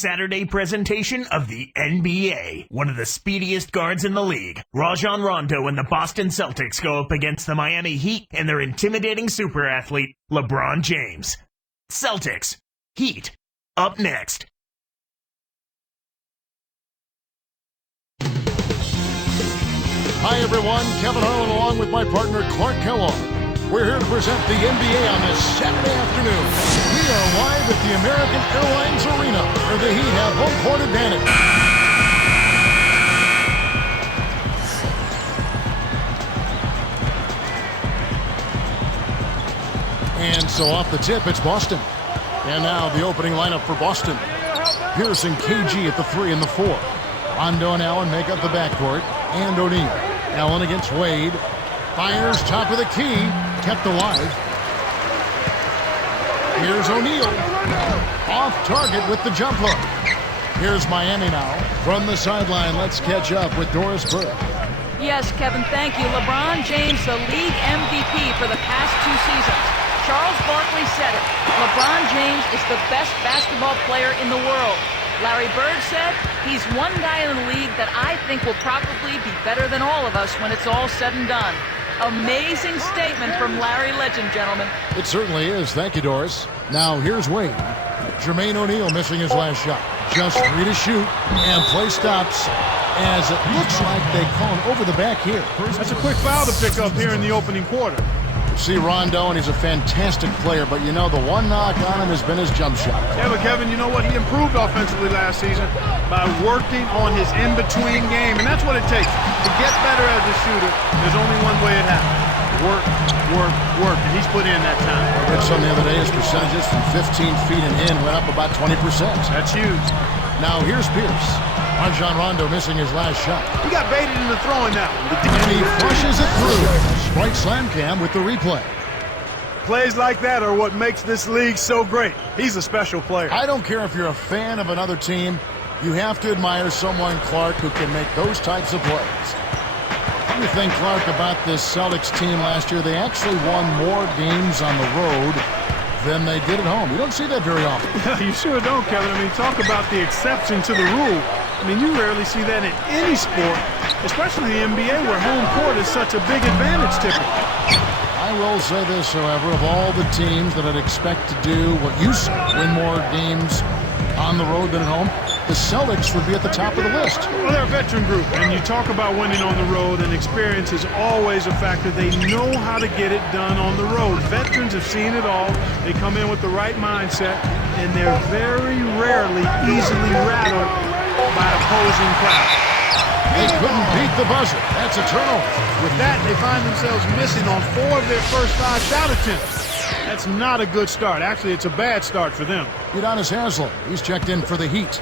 Saturday presentation of the NBA. One of the speediest guards in the league, Rajon Rondo and the Boston Celtics go up against the Miami Heat and their intimidating super athlete, LeBron James. Celtics, Heat, up next. Hi everyone, Kevin Harlan along with my partner Clark Kellogg. We're here to present the NBA on this Saturday afternoon. We are live at the American Airlines Arena, where the Heat have home court advantage. And so off the tip, it's Boston. And now the opening lineup for Boston. Pierce and KG at the 3 and the 4. Rondo and Allen make up the backcourt. And O'Neal. Allen against Wade. Fires top of the key. Kept alive. Here's O'Neal. Off target with the jump hook. Here's Miami now. From the sideline, let's catch up with Doris Burke. Yes, Kevin, thank you. LeBron James, the league MVP for the past 2 seasons. Charles Barkley said it. LeBron James is the best basketball player in the world. Larry Bird said he's one guy in the league that I think will probably be better than all of us when it's all said and done. Amazing statement from Larry Legend, gentlemen. It certainly is. Thank you, Doris. Now, here's Wade. Jermaine O'Neal missing his last shot. Just 3 to shoot, and play stops as it looks like they call him over the back here. That's a quick foul to pick up here in the opening quarter. See Rondo, and he's a fantastic player, but you know the one knock on him has been his jump shot. Yeah, but Kevin, you know what? He improved offensively last season by working on his in-between game, and that's what it takes. To get better as a shooter, there's only one way it happens. Work, work, work, and he's put in that time. I read some the other day, his percentages from 15 feet and in went up about 20%. That's huge. Now here's Pierce. Rajon Rondo missing his last shot. He got baited into throwing that one. And he flushes it through. Sprite Slam Cam with the replay. Plays like that are what makes this league so great. He's a special player. I don't care if you're a fan of another team. You have to admire someone, Clark, who can make those types of plays. What do you think, Clark, about this Celtics team last year? They actually won more games on the road than they did at home. You don't see that very often. You sure don't, Kevin. I mean, talk about the exception to the rule. I mean, you rarely see that in any sport, especially the NBA, where home court is such a big advantage typically. I will say this, however, of all the teams that I'd expect to do what you say, win more games on the road than at home, the Celtics would be at the top of the list. Well, they're a veteran group, and you talk about winning on the road, and experience is always a factor. They know how to get it done on the road. Veterans have seen it all. They come in with the right mindset, and they're very rarely easily rattled by opposing crowds. They couldn't beat the buzzer. That's a turnover. With that, they find themselves missing on 4 of their first 5 shot attempts. That's not a good start. Actually, it's a bad start for them. Udonis Haslem, he's checked in for the Heat.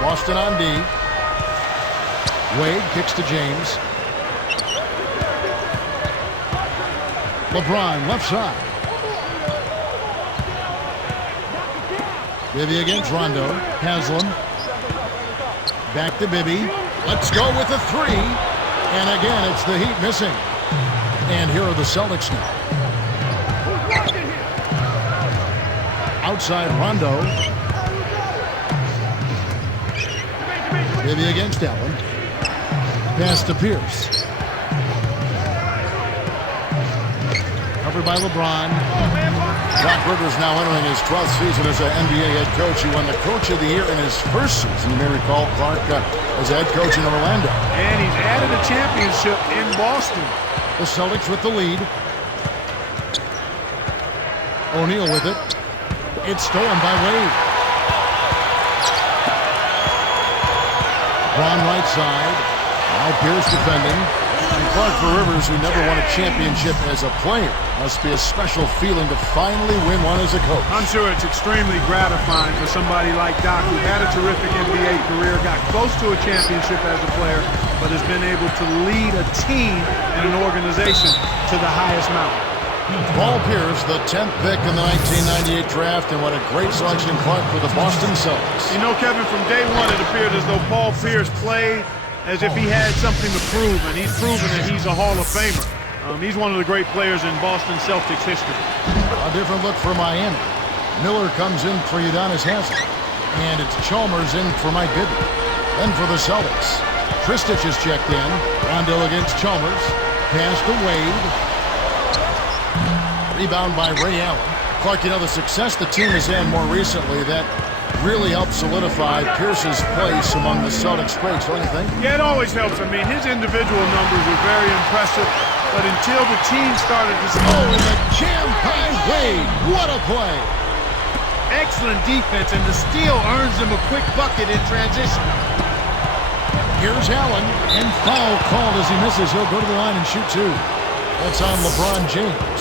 Boston on D. Wade kicks to James. LeBron left side. Bibby against Rondo. Haslem. Back to Bibby. Let's go with the 3. And again, it's the Heat missing. And here are the Celtics now. Outside Rondo. Bibby against Allen. Pass to Pierce. Covered by LeBron. Doc Rivers now entering his 12th season as an NBA head coach. He won the Coach of the Year in his first season. You may recall Clark as a head coach in Orlando. And he's added a championship in Boston. The Celtics with the lead. O'Neal with it. It's stolen by Wade. Brown right side. Now Pierce defending. And Clark, for Rivers, who never won a championship as a player, must be a special feeling to finally win one as a coach. I'm sure it's extremely gratifying for somebody like Doc, who had a terrific NBA career, got close to a championship as a player, but has been able to lead a team and an organization to the highest mountain. Paul Pierce, the 10th pick in the 1998 draft, and what a great selection, Clark, for the Boston Celtics. You know, Kevin, from day one it appeared as though Paul Pierce played as if he had something to prove, and he's proven that he's a Hall of Famer. He's one of the great players in Boston Celtics history. A different look for Miami. Miller comes in for Udonis Haslem. And it's Chalmers in for Mike Bibby. Then for the Celtics, Kristich is checked in. Rondo against Chalmers. Pass to Wade. Rebound by Ray Allen. Clark, you know, the success the team has had more recently, that really helped solidify Pierce's place among the Celtics greats, don't you think? Yeah, it always helps. I mean, his individual numbers were very impressive, but until the team started to... Oh, and the jam by Wade. What a play. Excellent defense, and the steal earns him a quick bucket in transition. Here's Allen, and foul called as he misses. He'll go to the line and shoot two. That's on LeBron James.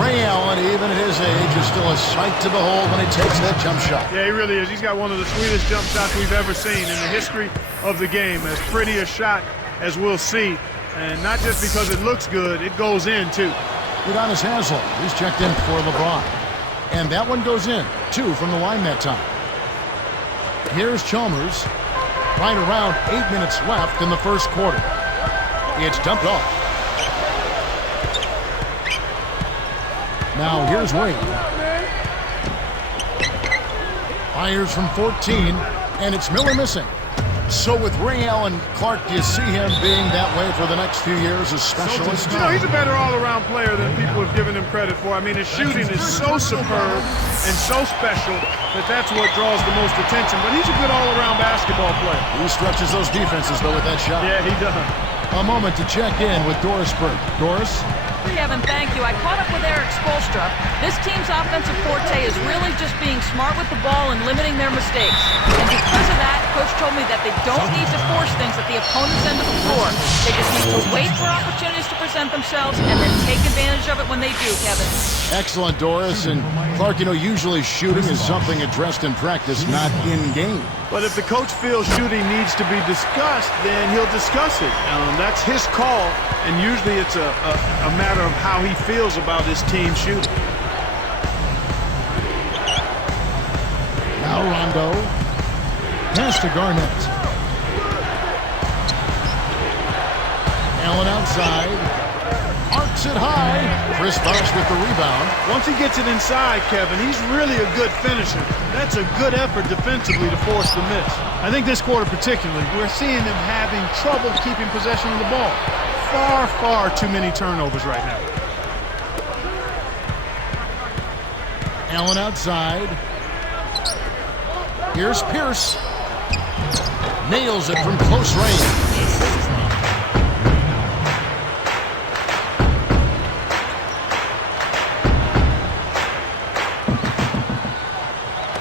Ray Allen, even at his age, is still a sight to behold when he takes that jump shot. Yeah, he really is. He's got one of the sweetest jump shots we've ever seen in the history of the game. As pretty a shot as we'll see. And not just because it looks good, it goes in, too. Udonis Haslem, he's checked in for LeBron. And that one goes in. 2 from the line that time. Here's Chalmers. Right around 8 minutes left in the first quarter. It's dumped off. Now here's Wade. Fires from 14, and it's Miller missing. So with Ray Allen, Clark, do you see him being that way for the next few years as specialist? You know, he's a better all-around player than people have given him credit for. I mean, his shooting is so superb and so special that that's what draws the most attention. But he's a good all-around basketball player. He stretches those defenses, though, with that shot. Yeah, he does. A moment to check in with Doris Burke. Doris? Kevin, thank you. I caught up with Eric Spoelstra. This team's offensive forte is really just being smart with the ball and limiting their mistakes. And because of that, Coach told me that they don't need to force things at the opponent's end of the floor. They just need to wait for opportunities to present themselves and then take advantage of it when they do, Kevin. Excellent, Doris. And Clark, you know, usually shooting is something addressed in practice, not in game. But if the coach feels shooting needs to be discussed, then he'll discuss it. That's his call, and usually it's a matter of how he feels about his team shooting. Now Rondo. Pass to Garnett. Allen outside. Arcs it high. Chris Bosh with the rebound. Once he gets it inside, Kevin, he's really a good finisher. That's a good effort defensively to force the miss. I think this quarter particularly, we're seeing them having trouble keeping possession of the ball. Far, far too many turnovers right now. Allen outside. Here's Pierce. Nails it from close range.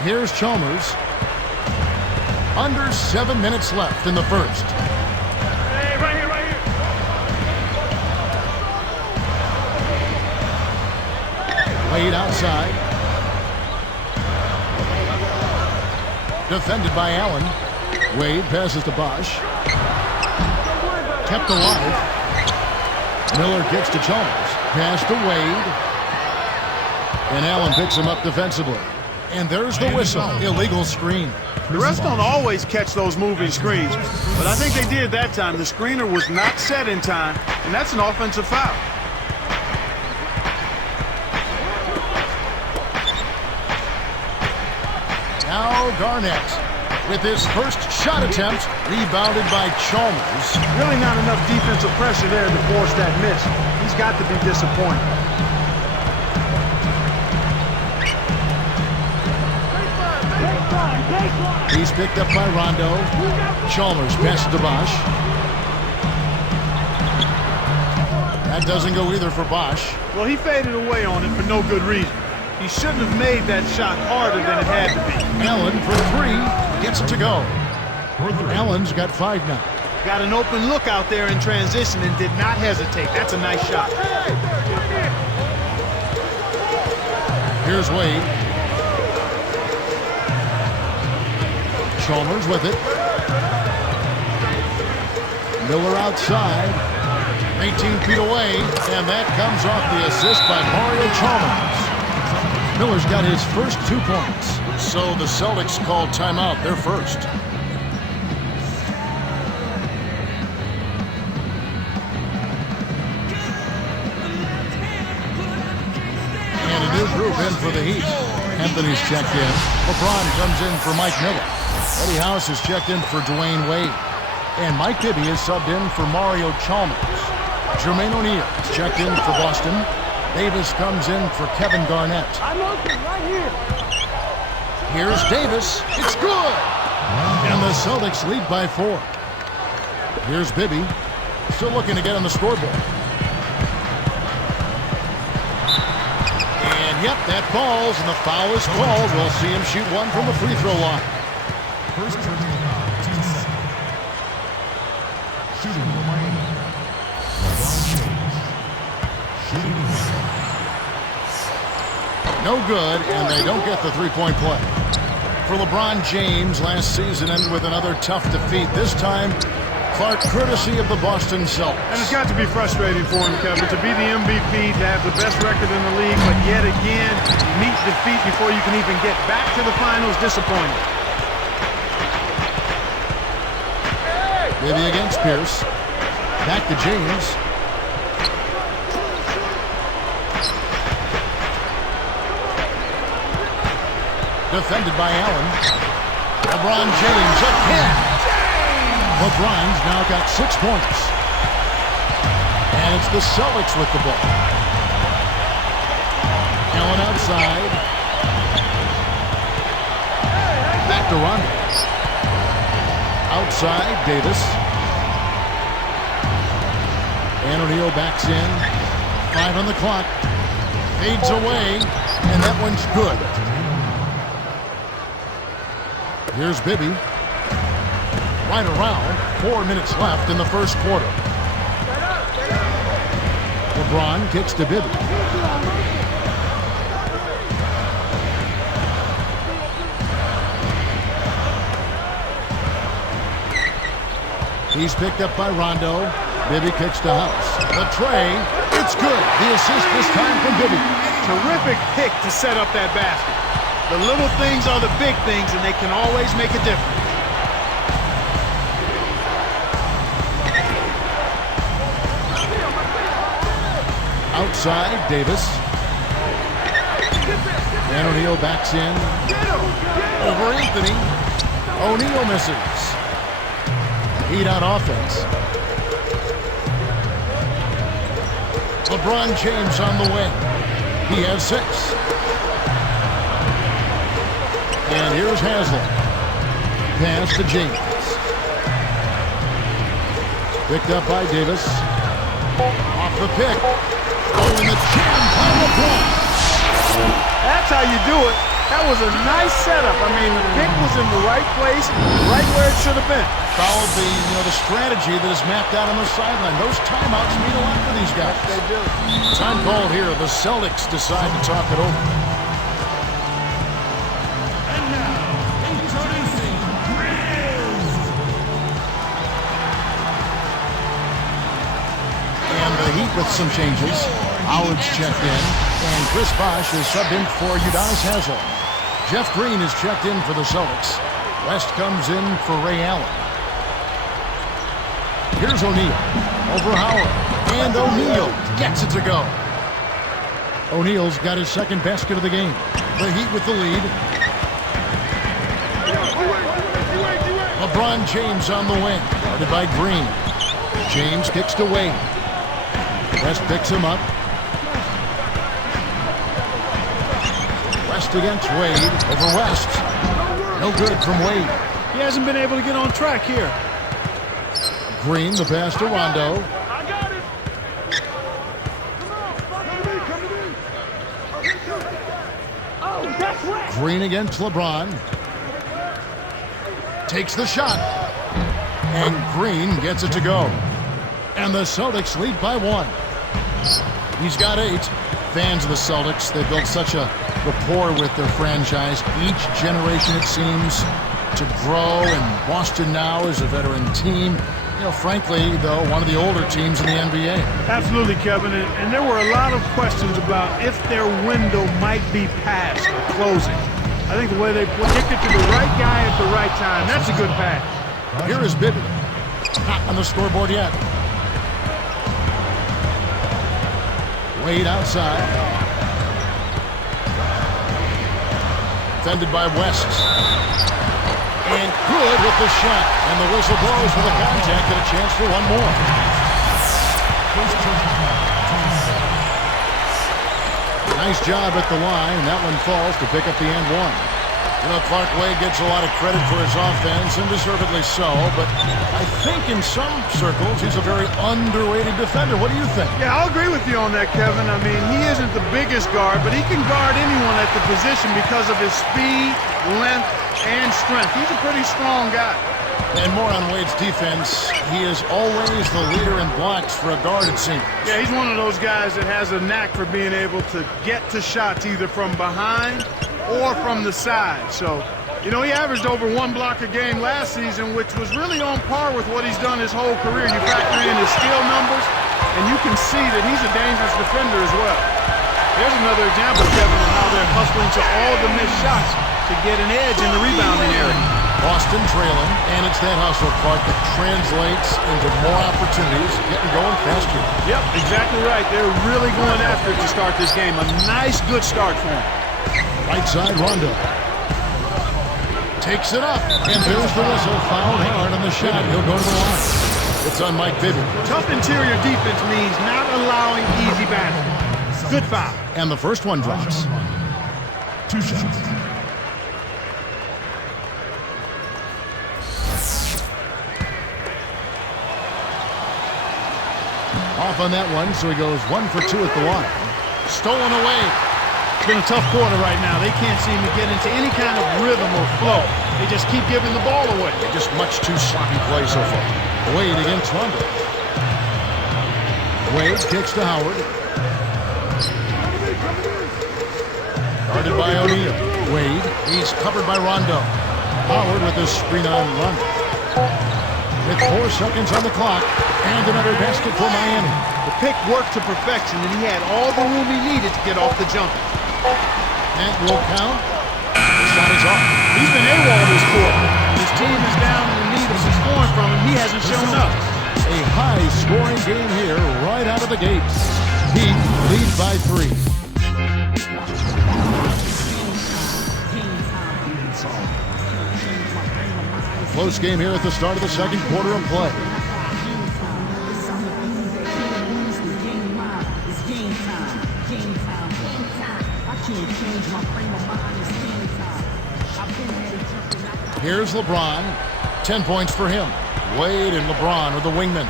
Here's Chalmers. Under 7 minutes left in the first. Hey, right here, right here. Wade outside. Defended by Allen. Wade passes to Bosh. Kept alive. Miller gets to Chalmers. Pass to Wade. And Allen picks him up defensively. And there's the whistle. Illegal screen. The refs don't always catch those moving screens, but I think they did that time. The screener was not set in time, and that's an offensive foul. Now Garnett with his first shot attempt, rebounded by Chalmers. Really not enough defensive pressure there to force that miss. He's got to be disappointed. He's picked up by Rondo. Chalmers passes to Bosh. That doesn't go either for Bosh. Well, he faded away on it for no good reason. He shouldn't have made that shot harder than it had to be. Allen for 3, gets it to go. Allen's got 5 now. Got an open look out there in transition and did not hesitate. That's a nice shot. Here's Wade. Chalmers with it. Miller outside. 18 feet away, and that comes off the assist by Mario Chalmers. Miller's got his first 2 points. So the Celtics called timeout, their first. And a new group in for the Heat. Anthony's checked in. LeBron comes in for Mike Miller. Eddie House is checked in for Dwayne Wade. And Mike Bibby is subbed in for Mario Chalmers. Jermaine O'Neal is checked in for Boston. Davis comes in for Kevin Garnett. I'm open right here. Here's Davis. It's good. And the Celtics lead by 4. Here's Bibby. Still looking to get on the scoreboard. And yep, that falls, and the foul is called. We'll see him shoot one from the free throw line. First personal foul, team second. Shooting for Miami. LeBron James. Shooting one. No good, and they don't get the three-point play. For LeBron James, last season ended with another tough defeat. This time, Clark, courtesy of the Boston Celtics. And it's got to be frustrating for him, Kevin, to be the MVP, to have the best record in the league, but yet again, meet defeat before you can even get back to the finals. Disappointing. Bibby against Pierce. Back to James. Defended by Allen. LeBron James again. LeBron's now got 6 points. And it's the Celtics with the ball. Allen outside. Back to Rondo. Outside, Davis. And O'Neal backs in. 5 on the clock. Fades away. And that one's good. Here's Bibby. Right around. 4 minutes left in the first quarter. LeBron kicks to Bibby. He's picked up by Rondo. Bibby kicks to House. The tray. It's good. The assist this time from Bibby. Terrific pick to set up that basket. The little things are the big things, and they can always make a difference. Outside, Davis. And O'Neal backs in. Over Anthony. O'Neal misses. Heat on offense. LeBron James on the wing. He has 6. And here's Haslam. Pass to James. Picked up by Davis. Off the pick. Oh, and the jam by LeBron. That's how you do it. That was a nice setup. I mean, the pick was in the right place, right where it should have been. Followed the strategy that is mapped out on the sideline. Those timeouts mean a lot for these guys. They do. Time called here. The Celtics decide to talk it over. And now, introducing Grizz. And the Heat with some changes. Howard's checked in. And Chris Bosh is subbed in for Udonis Haslem. Jeff Green is checked in for the Celtics. West comes in for Ray Allen. Here's O'Neal. Over Howard. And O'Neal gets it to go. O'Neal's got his second basket of the game. The Heat with the lead. LeBron James on the wing. Guarded by Green. James kicks to Wade. West picks him up. West against Wade. Over West. No good from Wade. He hasn't been able to get on track here. Green, the pass to Rondo. I got it. Come to me. Oh, that's wet. Green against LeBron. Takes the shot. And Green gets it to go. And the Celtics lead by 1. He's got 8. Fans of the Celtics, they built such a rapport with their franchise. Each generation, it seems, to grow. And Boston now is a veteran team. Frankly, though, one of the older teams in the NBA. Absolutely, Kevin. And there were a lot of questions about if their window might be passed or closing. I think the way they picked it to the right guy at the right time, that's a good pass. Here is Bibby. Not on the scoreboard yet. Wade outside. Defended by West. And good with the shot. And the whistle blows for the contact and a chance for one more. First personal foul, team foul. Nice job at the line, and that one falls to pick up the and one. You know, Clark Wade gets a lot of credit for his offense, and deservedly so, but I think in some circles he's a very underrated defender. What do you think? Yeah, I'll agree with you on that, Kevin. I mean, he isn't the biggest guard, but he can guard anyone at the position because of his speed, length, and strength. He's a pretty strong guy. And more on Wade's defense, he is always the leader in blocks for a guard, it seems. Yeah, he's one of those guys that has a knack for being able to get to shots either from behind or from the side. So, you know, he averaged over 1 block a game last season, which was really on par with what he's done his whole career. You factor in his skill numbers, and you can see that he's a dangerous defender as well. There's another example, Kevin, of how they're hustling to all the missed shots to get an edge in the rebounding area. Boston trailing, and it's that hustle, Clark, that translates into more opportunities, getting going faster. Yep, exactly right. They're really going after it to start this game. A nice, good start for him. Right side, Rondo. Takes it up, and there's the whistle. Fouled hard on the shot. He'll go to the line. It's on Mike Bibby. Tough interior defense means not allowing easy baskets. Good foul. And the first one drops. 2 shots. Off on that one, so he goes 1 for 2 at the line. Stolen away. It's been a tough quarter right now. They can't seem to get into any kind of rhythm or flow. They just keep giving the ball away. Just much too sloppy play so far. Wade against Rondo. Wade kicks to Howard. Guarded by O'Neal. Wade, he's covered by Rondo. Howard with his screen on Rondo. With 4 seconds on the clock, and another basket for Miami. The pick worked to perfection, and he had all the room he needed to get off the jump. That will count. The shot is off. He's been AWOL this quarter. His team is down in the need of some scoring from him. He hasn't shown up. A high-scoring game here right out of the gates. Heat leads by 3. Close game here at the start of the second quarter of play. Here's LeBron. 10 points for him. Wade and LeBron are the wingmen.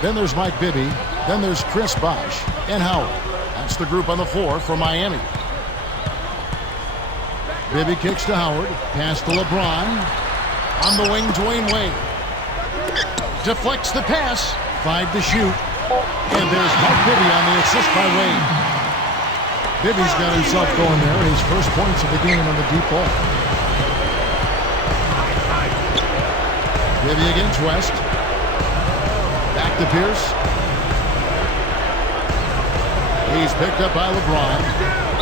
Then there's Mike Bibby. Then there's Chris Bosh and Howard. That's the group on the floor for Miami. Bibby kicks to Howard. Pass to LeBron. On the wing, Dwayne Wade. Deflects the pass. 5 to shoot. And there's Mike Bibby on the assist by Wade. Bibby's got himself going there. His first points of the game on the deep ball. Bibby against West. Back to Pierce. He's picked up by LeBron.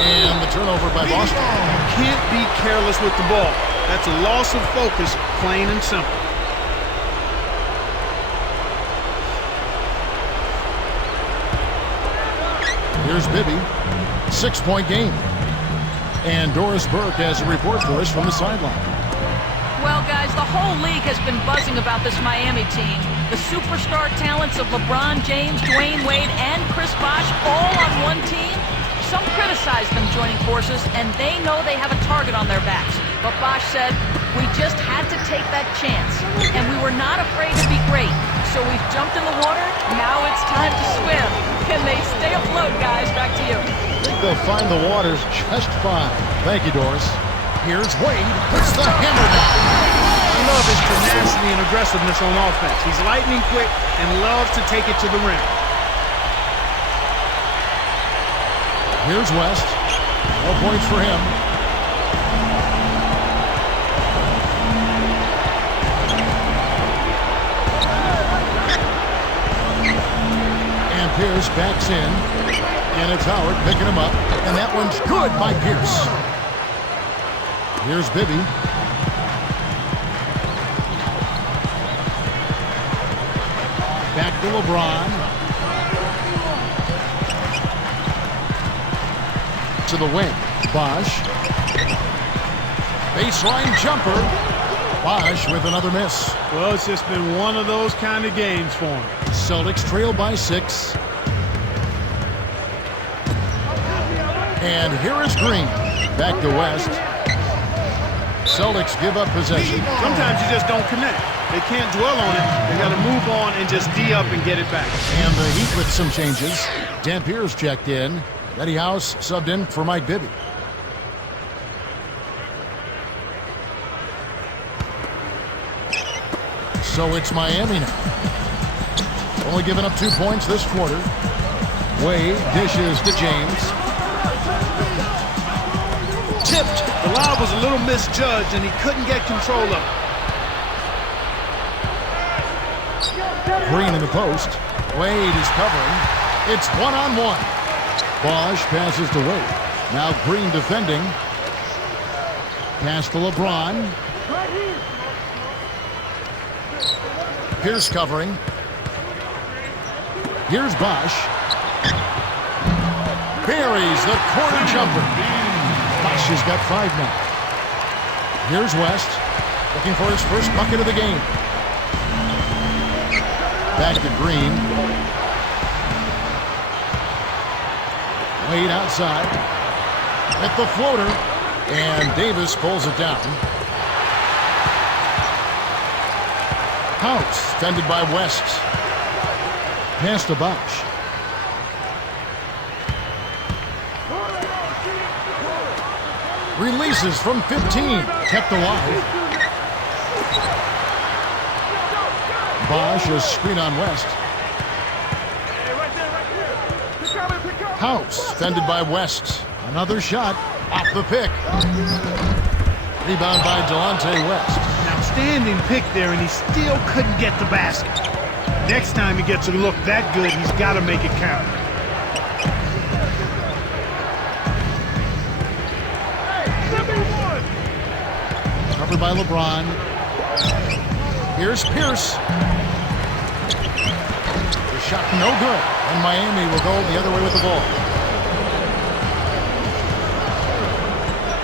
And the turnover by Boston. Can't be careless with the ball. That's a loss of focus, plain and simple. Here's Bibby. 6-point game. And Doris Burke has a report for us from the sideline. Well, guys, the whole league has been buzzing about this Miami team. The superstar talents of LeBron James, Dwayne Wade, and Chris Bosh all on one team. Some criticize them joining forces, and they know they have a target on their backs. But Bosh said, we just had to take that chance, and we were not afraid to be great. So we've jumped in the water, now it's time to swim. Can they stay afloat, guys? Back to you. I think they'll find the waters just fine. Thank you, Doris. Here's Wade. Puts the hammer down. I love his tenacity and aggressiveness on offense. He's lightning quick and loves to take it to the rim. Here's West. 4 points for him. And Pierce backs in. And it's Howard picking him up. And that one's good by Pierce. Here's Bibby. Back to LeBron. To the wing. Bosh. Baseline jumper. Bosch with another miss. Well, it's just been one of those kind of games for him. Celtics trail by 6. And here is Green. Back to West. Celtics give up possession. Sometimes you just don't connect. They can't dwell on it. They got to move on and just D up and get it back. And the Heat with some changes. Dampier's checked in. Eddie House subbed in for Mike Bibby. So it's Miami now. Only giving up 2 points this quarter. Wade dishes to James. Tipped. The lob was a little misjudged, and he couldn't get control of it. Green in the post. Wade is covering. It's one-on-one. Bosch passes to Wade. Now Green defending. Pass to LeBron. Pierce covering. Here's Bosch. Buries the corner jumper. Bosch has got 5 now. Here's West. Looking for his first bucket of the game. Back to Green. Wade outside. At the floater. And Davis pulls it down. House, fended by West. Pass to Bosch. Releases from 15. Kept alive. Bosch, a screen on West. House, fended by West. Another shot. Off the pick. Rebound by Delonte West. An outstanding pick there, and he still couldn't get the basket. Next time he gets a look that good, he's got to make it count. Covered by LeBron. Here's Pierce. The shot no good, and Miami will go the other way with the ball.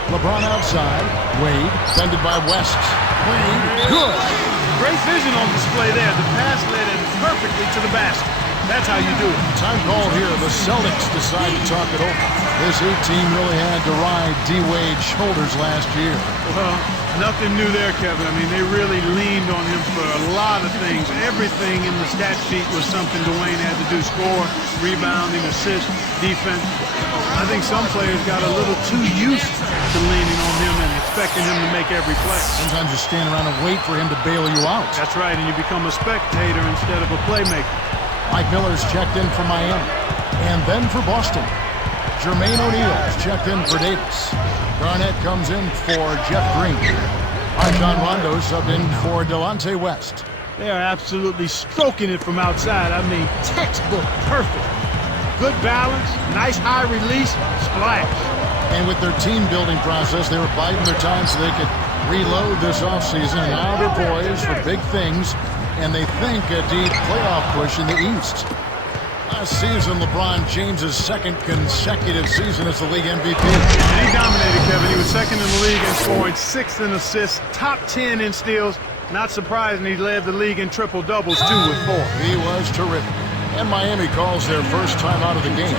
LeBron outside. Wade, fended by West. Wade, good. Great vision on display there. The pass led in perfectly to the basket. That's how you do it. Time call here. The Celtics decide to talk it over. This Heat team really had to ride D-Wade's shoulders last year. Well, nothing new there, Kevin. I mean, they really leaned on him for a lot of things. Everything in the stat sheet was something Dwayne had to do. Score, rebounding, assist, defense. I think some players got a little too used to leaning on him and expecting him to make every play. Sometimes you stand around and wait for him to bail you out. That's right, and you become a spectator instead of a playmaker. Mike Miller's checked in for Miami. And then for Boston. Jermaine O'Neal's checked in for Davis. Garnett comes in for Jeff Green. Rajon Rondo subbed in for Delonte West. They are absolutely stroking it from outside. I mean, textbook perfect. Good balance, nice high release, splash. And with their team-building process, they were biding their time so they could reload this offseason. And now they're poised for big things, and they think a deep playoff push in the East. Last season, LeBron James' second consecutive season as the league MVP. And he dominated, Kevin. He was second in the league in scoring, 6th in assists, top 10 in steals. Not surprising he led the league in triple-doubles, too, with 4. He was terrific. And Miami calls their first time out of the game.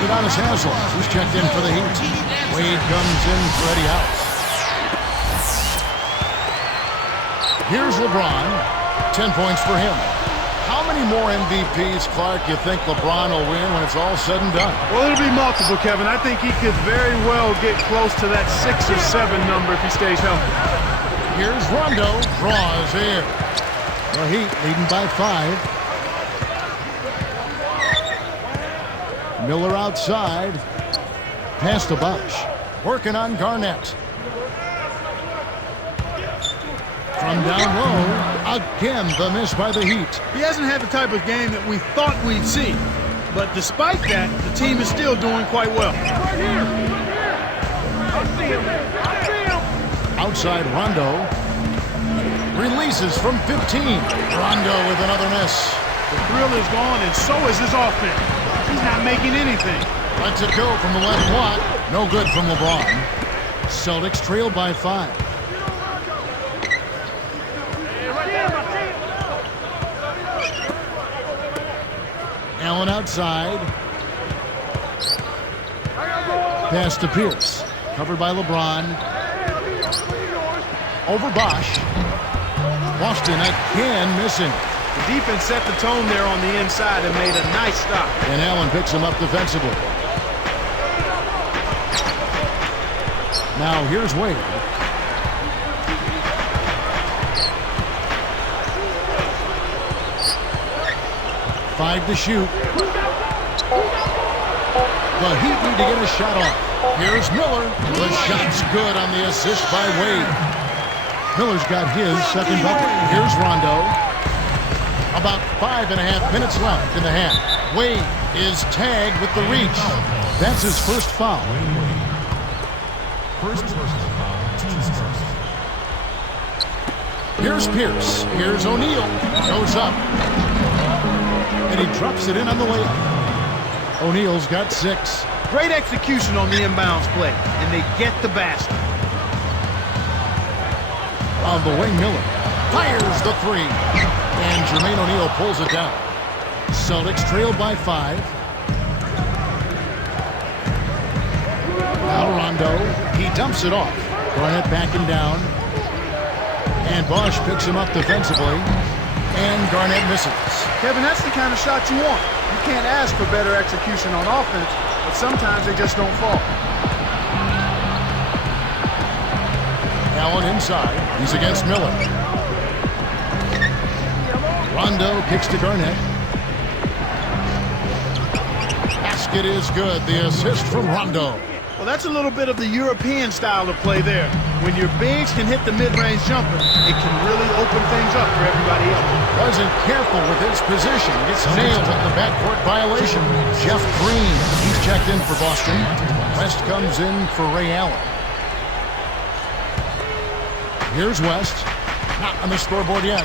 Udonis Haslem, who's checked in for the Heat. Wade comes in for Eddie House. Here's LeBron. 10 points for him. How many more MVPs, Clark, you think LeBron will win when it's all said and done? Well, it'll be multiple, Kevin. I think he could very well get close to that 6 or 7 number if he stays healthy. Here's Rondo. Draws here. The Heat leading by 5. Miller outside. Pass to Bosch. Working on Garnett. From down low, again the miss by the Heat. He hasn't had the type of game that we thought we'd see. But despite that, the team is still doing quite well. Right here. I see him. I see him. Outside Rondo. Releases from 15. Rondo with another miss. The thrill is gone, and so is his offense. He's not making anything. Lets it go from the left block. No good from LeBron. Celtics trail by 5. Allen outside. Pass to Pierce. Covered by LeBron. Over Bosch. Boston again missing. The defense set the tone there on the inside and made a nice stop. And Allen picks him up defensively. Now here's Wade. Five to shoot. The Heat need to get a shot off. Here's Miller. The shot's good on the assist by Wade. Miller's got his second bucket. Here's Rondo. About 5.5 minutes left in the half. Wade is tagged with the reach. That's his first foul. First personal foul. Team's first. Here's Pierce. Here's O'Neal. Goes up. And he drops it in on the layup. O'Neal's got 6. Great execution on the inbounds play, and they get the basket. On the wing, Miller fires the 3. And Jermaine O'Neal pulls it down. Celtics trail by 5. Now Rondo. He dumps it off. Garnett backing down. And Bosch picks him up defensively. And Garnett misses. Kevin, that's the kind of shot you want. You can't ask for better execution on offense, but sometimes they just don't fall. Allen inside. He's against Miller. Rondo kicks to Garnett. Basket is good. The assist from Rondo. Well, that's a little bit of the European style of play there. When your bigs can hit the mid-range jumper, it can really open things up for everybody else. Wasn't careful with his position. Gets nailed at the backcourt violation. Jeff Green. He's checked in for Boston. West comes in for Ray Allen. Here's West. Not on the scoreboard yet.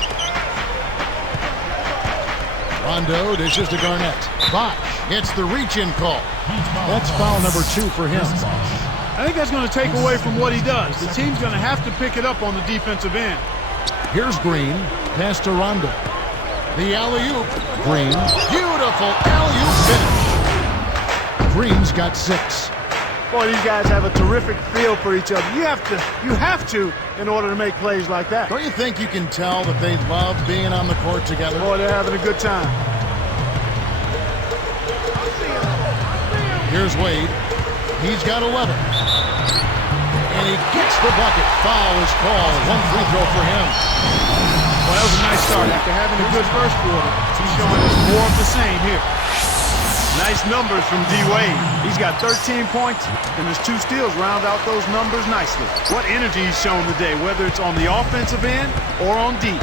Rondo dishes to Garnett. Bosch gets the reach-in call. That's foul number 2 for him. I think that's going to take away from what he does. The team's going to have to pick it up on the defensive end. Here's Green. Pass to Rondo. The alley-oop. Green. Beautiful alley-oop finish. Green's got 6. Boy, these guys have a terrific feel for each other. You have to in order to make plays like that. Don't you think you can tell that they love being on the court together? Boy, they're having a good time. Here's Wade. He's got 11. And he gets the bucket. Foul is called. 1 free throw for him. Well, that was a nice start. After having a good first quarter, he's showing us more of the same here. Nice numbers from D-Wade. He's got 13 points, and his 2 steals round out those numbers nicely. What energy he's shown today, whether it's on the offensive end or on D.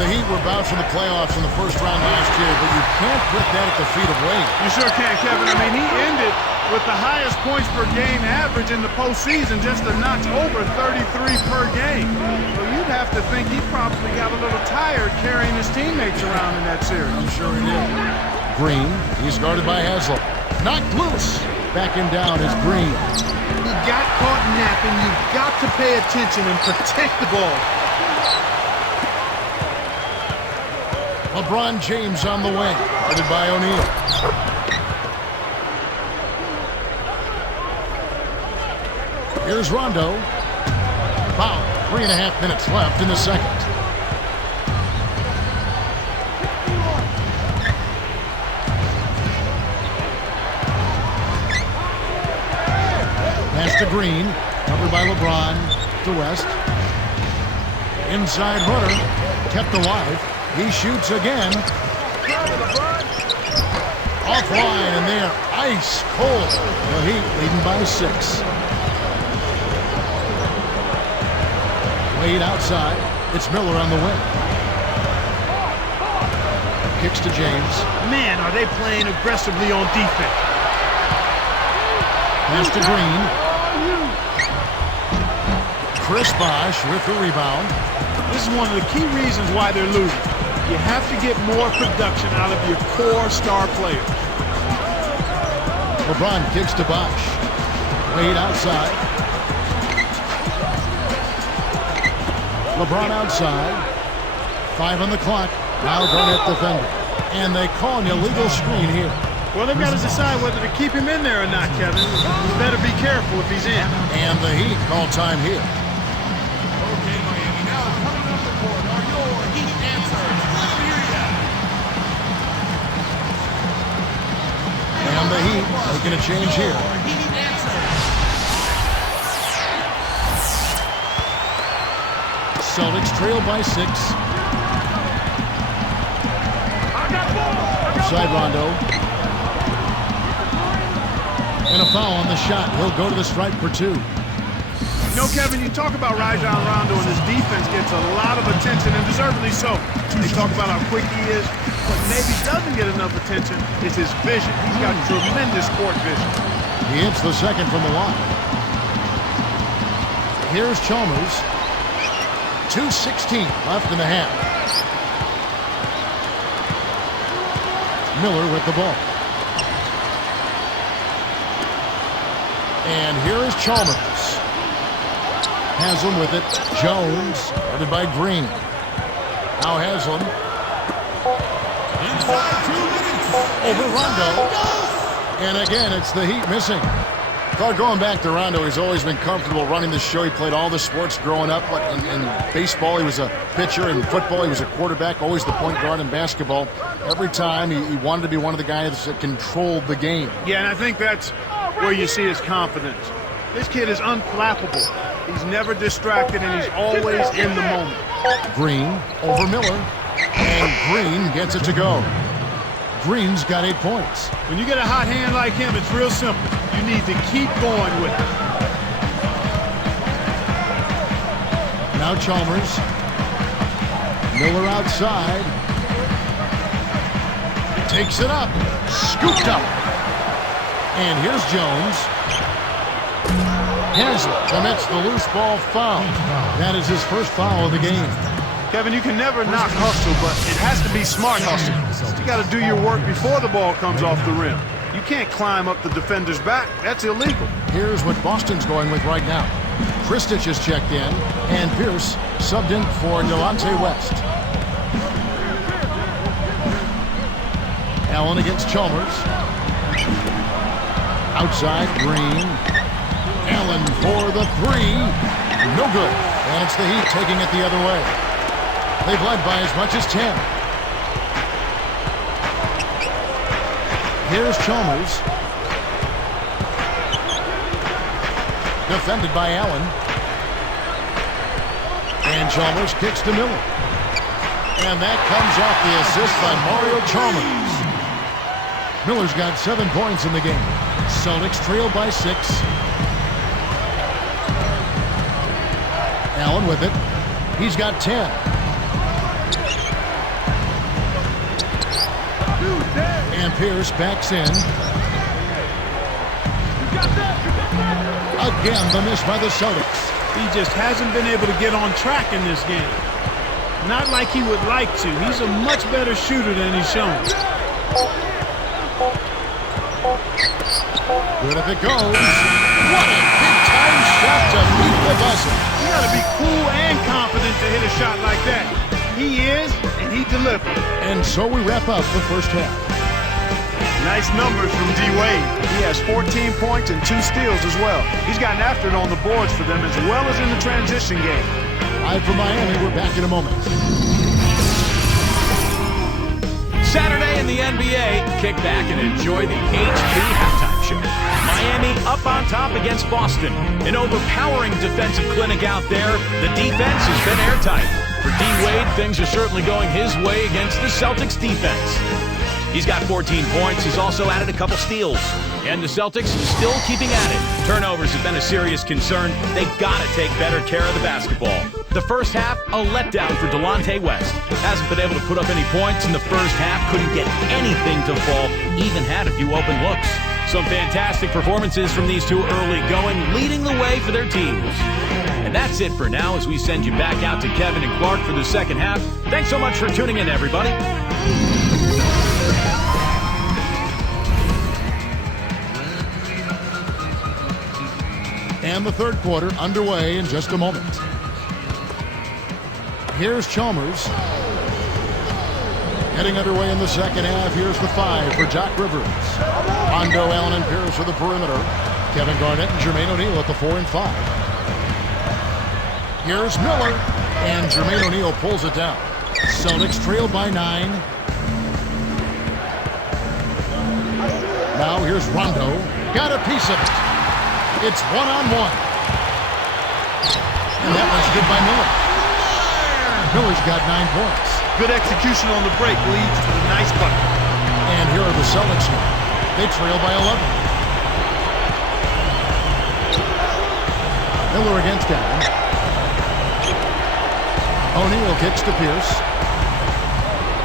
The Heat were bounced from the playoffs in the first round last year, but you can't put that at the feet of Wade. You sure can, Kevin. I mean, he ended with the highest points per game average in the postseason, just a notch over 33 per game. So you'd have to think he probably got a little tired carrying his teammates around in that series. I'm sure he did. Green, he's guarded by Haslem. Knocked loose. Backing down is Green. He got caught napping. You've got to pay attention and protect the ball. LeBron James on the wing, guarded by O'Neal. Here's Rondo. About 3.5 minutes left in the second. Pass to Green, covered by LeBron to West. Inside runner, kept alive. He shoots again. Offline, and they're ice cold. The Heat leading by 6. Wade outside. It's Miller on the wing. Kicks to James. Man, are they playing aggressively on defense. Pass to Green. Chris Bosh with the rebound. This is one of the key reasons why they're losing. You have to get more production out of your core star players. LeBron kicks to Bosh. Wade outside. LeBron outside. 5 on the clock. Now Garnett defending. And they call an illegal screen here. Well, they've got to decide whether to keep him in there or not, Kevin. You better be careful if he's in. And the Heat call time here. Okay, Miami. Now coming up the court are your Heat answers. Let me hear ya. And the Heat making a change here. Heat answers. Celtics trail by 6. Side Rondo. And a foul on the shot. He'll go to the stripe for 2. You know, Kevin, you talk about Rajon Rondo and his defense gets a lot of attention, and deservedly so. They talk about how quick he is. What maybe doesn't get enough attention is his vision. He's got tremendous court vision. He hits the second from the line. Here's Chalmers. 2:16 left in the half. Miller with the ball. And here is Chalmers. Haslam with it. Jones, guarded by Green. Now Haslam. Inside 2 minutes. Over Rondo. And again, it's the Heat missing. Well, going back to Rondo, he's always been comfortable running the show. He played all the sports growing up. In baseball, he was a pitcher. In football, he was a quarterback, always the point guard. In basketball, every time he wanted to be one of the guys that controlled the game. Yeah, and I think that's where you see his confidence. This kid is unflappable. He's never distracted, and he's always in the moment. Green over Miller. And Green gets it to go. Green's got 8 points. When you get a hot hand like him, it's real simple. You need to keep going with it. Now Chalmers. Miller outside. Takes it up. Scooped up. And here's Jones. Haslam commits the loose ball foul. That is his first foul of the game. Kevin, you can never knock hustle, but it has to be smart hustle. You got to do your work before the ball comes off the rim. You can't climb up the defender's back. That's illegal. Here's what Boston's going with right now. Kristich is checked in, and Pierce subbed in for Delonte West. Allen against Chalmers. Outside, Green. Allen for the 3. No good. And it's the Heat taking it the other way. They've led by as much as 10. Here's Chalmers. Defended by Allen. And Chalmers kicks to Miller. And that comes off the assist by Mario Chalmers. Miller's got 7 points in the game. Celtics trail by 6. Allen with it. He's got 10. And Pierce backs in. Again, the miss by the Celtics. He just hasn't been able to get on track in this game. Not like he would like to. He's a much better shooter than he's shown. Good if it goes. What a big-time shot to beat the buzzer. You got to be cool and confident to hit a shot like that. He is, and he delivered. And so we wrap up the first half. Nice numbers from D-Wade. He has 14 points and 2 steals as well. He's gotten after it on the boards for them as well as in the transition game. Live from Miami, we're back in a moment. Saturday in the NBA, kick back and enjoy the HP halftime show. Miami up on top against Boston. An overpowering defensive clinic out there. The defense has been airtight. For D-Wade, things are certainly going his way against the Celtics defense. He's got 14 points. He's also added a couple steals. And the Celtics still keeping at it. Turnovers have been a serious concern. They've got to take better care of the basketball. The first half, a letdown for Delonte West. Hasn't been able to put up any points in the first half. Couldn't get anything to fall. Even had a few open looks. Some fantastic performances from these two early going, leading the way for their teams. And that's it for now as we send you back out to Kevin and Clark for the second half. Thanks so much for tuning in, everybody. And the third quarter underway in just a moment. Here's Chalmers. Heading underway in the second half. Here's the 5 for Doc Rivers. Rondo, Allen, and Pierce for the perimeter. Kevin Garnett and Jermaine O'Neal at the 4 and 5. Here's Miller. And Jermaine O'Neal pulls it down. Celtics trail by 9. Now here's Rondo. Got a piece of it. It's one-on-one. And that one's good by Miller. Miller's got 9 points. Good execution on the break leads to the nice bucket. And here are the Celtics now. They trail by 11. Miller against Allen. O'Neal kicks to Pierce.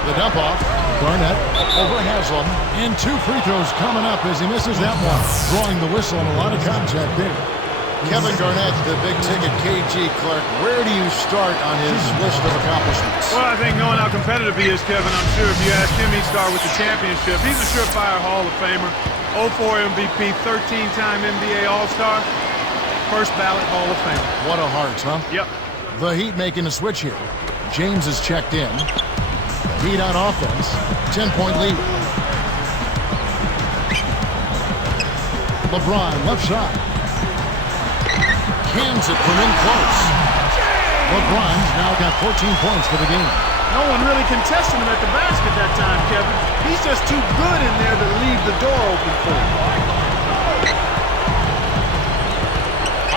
The dump off. Garnett over Haslam. And 2 free throws coming up as he misses that one. Drawing the whistle and a lot of contact there. Kevin Garnett, the big-ticket KG. Clark, where do you start on his list of accomplishments? Well, I think knowing how competitive he is, Kevin, I'm sure if you ask him, he'd start with the championship. He's a surefire Hall of Famer, 04 MVP, 13-time NBA All-Star, first ballot Hall of Famer. What a heart, huh? Yep. The Heat making a switch here. James is checked in. Heat on offense. 10-point lead. LeBron left side. Cans it from in close. LeBron's now got 14 points for the game. No one really contested him at the basket that time, Kevin. He's just too good in there to leave the door open for him.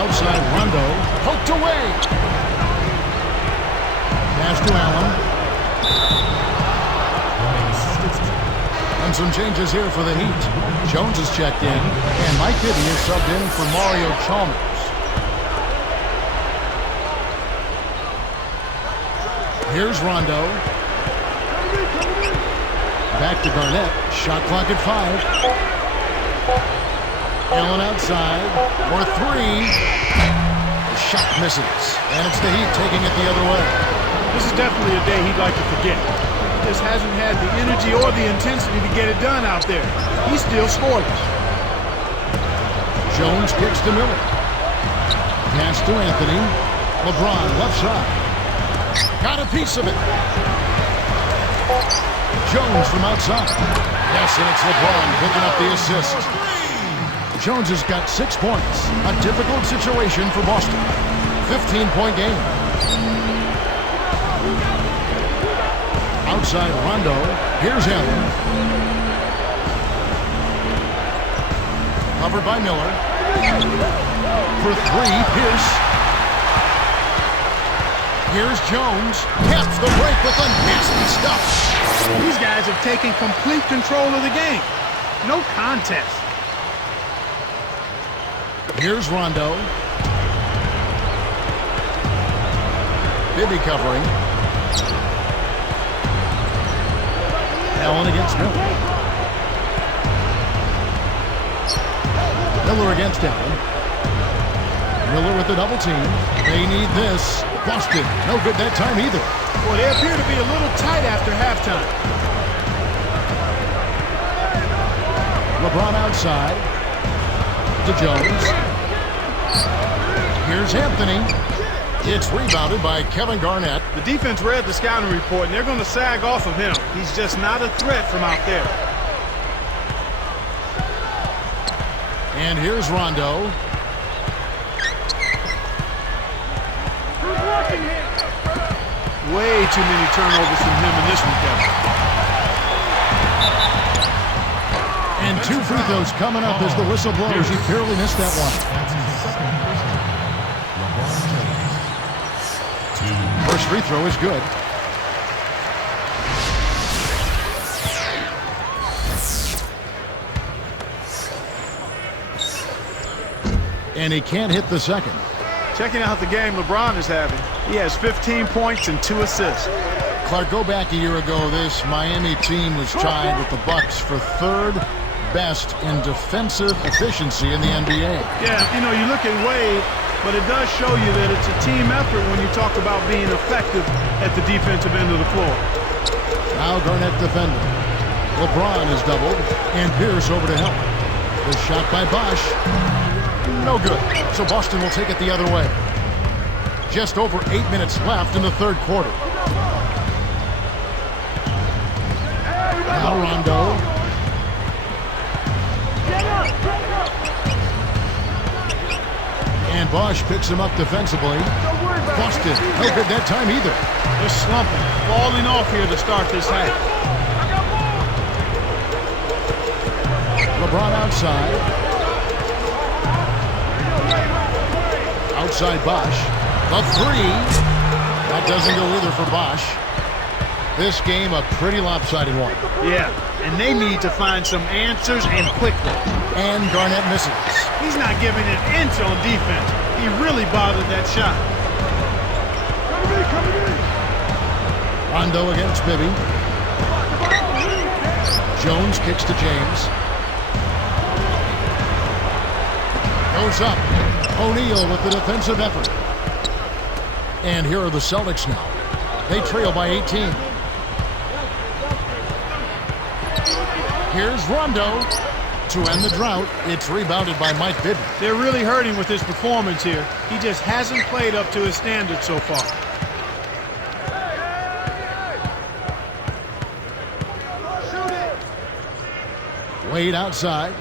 Outside Rondo. Poked away. Pass to Allen. And some changes here for the Heat. Jones is checked in. And Mike Bibby is subbed in for Mario Chalmers. Here's Rondo. Back to Garnett. Shot clock at 5. Allen outside. For 3. The shot misses. And it's the Heat taking it the other way. This is definitely a day he'd like to forget. He just hasn't had the energy or the intensity to get it done out there. He's still scoreless. Jones kicks to Miller. Pass to Anthony. LeBron left side. Got a piece of it. Jones from outside. Yes, and it's LeBron picking up the assist. Jones has got 6 points. A difficult situation for Boston. 15-point game. Outside Rondo. Here's Allen. Covered by Miller. For 3, Pierce. Here's Jones. Caps the break with the nasty stuff. These guys have taken complete control of the game. No contest. Here's Rondo. Bibby covering. Allen against Miller. Miller against Allen. Miller with the double team. They need this. Boston, no good that time either. Well, they appear to be a little tight after halftime. LeBron outside. To Jones. Here's Anthony. It's rebounded by Kevin Garnett. The defense read the scouting report, and they're going to sag off of him. He's just not a threat from out there. And here's Rondo. Way too many turnovers from him in this one, Kevin. And 2 free throws coming up as the whistle blows. He barely missed that one. First free throw is good. And he can't hit the second. Checking out the game LeBron is having. He has 15 points and 2 assists. Clark, go back a year ago. This Miami team was tied with the Bucks for 3rd best in defensive efficiency in the NBA. Yeah, you know, you look at Wade, but it does show you that it's a team effort when you talk about being effective at the defensive end of the floor. Now Garnett defending. LeBron is doubled, and Pierce over to help. The shot by Bosch. No good. So Boston will take it the other way. Just over 8 minutes left in the third quarter. Now Rondo. And Bosch picks him up defensively. Boston, no good that time either. They're slumping, falling off here to start this half. LeBron outside. Outside Bosch. The three. That doesn't go either for Bosch. This game a pretty lopsided one. Yeah, and they need to find some answers and quickly. And Garnett misses. He's not giving an inch on defense. He really bothered that shot. Rondo against Bibby. Jones kicks to James. Goes up. O'Neal with the defensive effort. And here are the Celtics now. They trail by 18. Here's Rondo. To end the drought, it's rebounded by Mike Bibby. They're really hurting with his performance here. He just hasn't played up to his standards so far. Wade outside.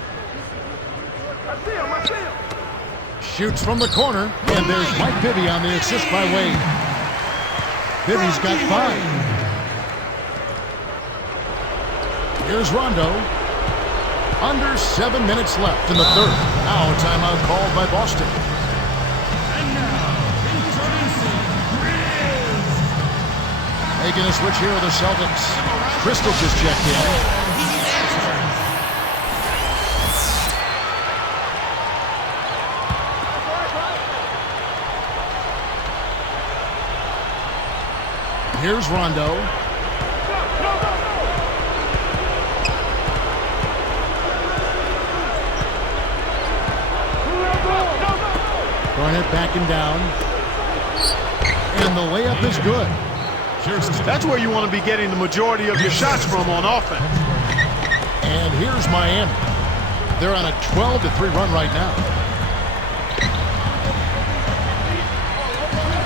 Shoots from the corner, and there's Mike Bibby on the assist by Wade. Bibby's got 5. Here's Rondo. Under 7 minutes left in the third. Now a timeout called by Boston. And now, introducing Grizz. Making a switch here with the Celtics. Crystal just checked in. Here's Rondo. Garnett backing down. And the layup is good. That's where you want to be getting the majority of your shots from on offense. And here's Miami. They're on a 12-3 run right now.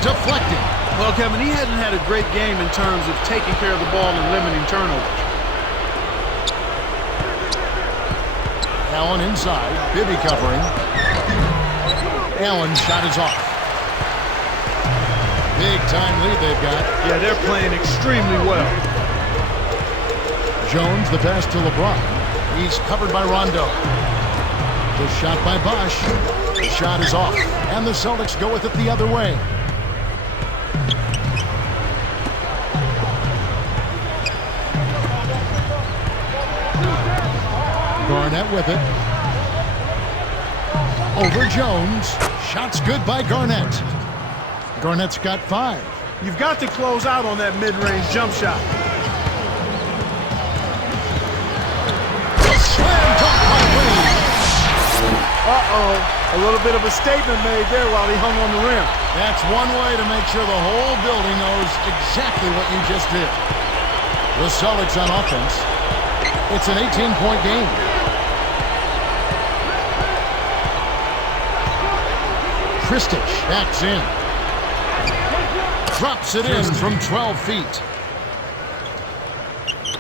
Deflected. Well, Kevin, he hasn't had a great game in terms of taking care of the ball and limiting turnovers. Allen inside. Bibby covering. Allen shot is off. Big time lead they've got. Yeah, they're playing extremely well. Jones, the pass to LeBron. He's covered by Rondo. The shot by Bosch. The shot is off. And the Celtics go with it the other way. Garnett with it. Over Jones. Shot's good by Garnett. Garnett's got 5. You've got to close out on that mid-range jump shot. Slam dunk by Wade. Uh-oh. A little bit of a statement made there while he hung on the rim. That's one way to make sure the whole building knows exactly what you just did. The Celtics on offense. It's an 18-point game. Kristich backs in. Drops it in from 12 feet.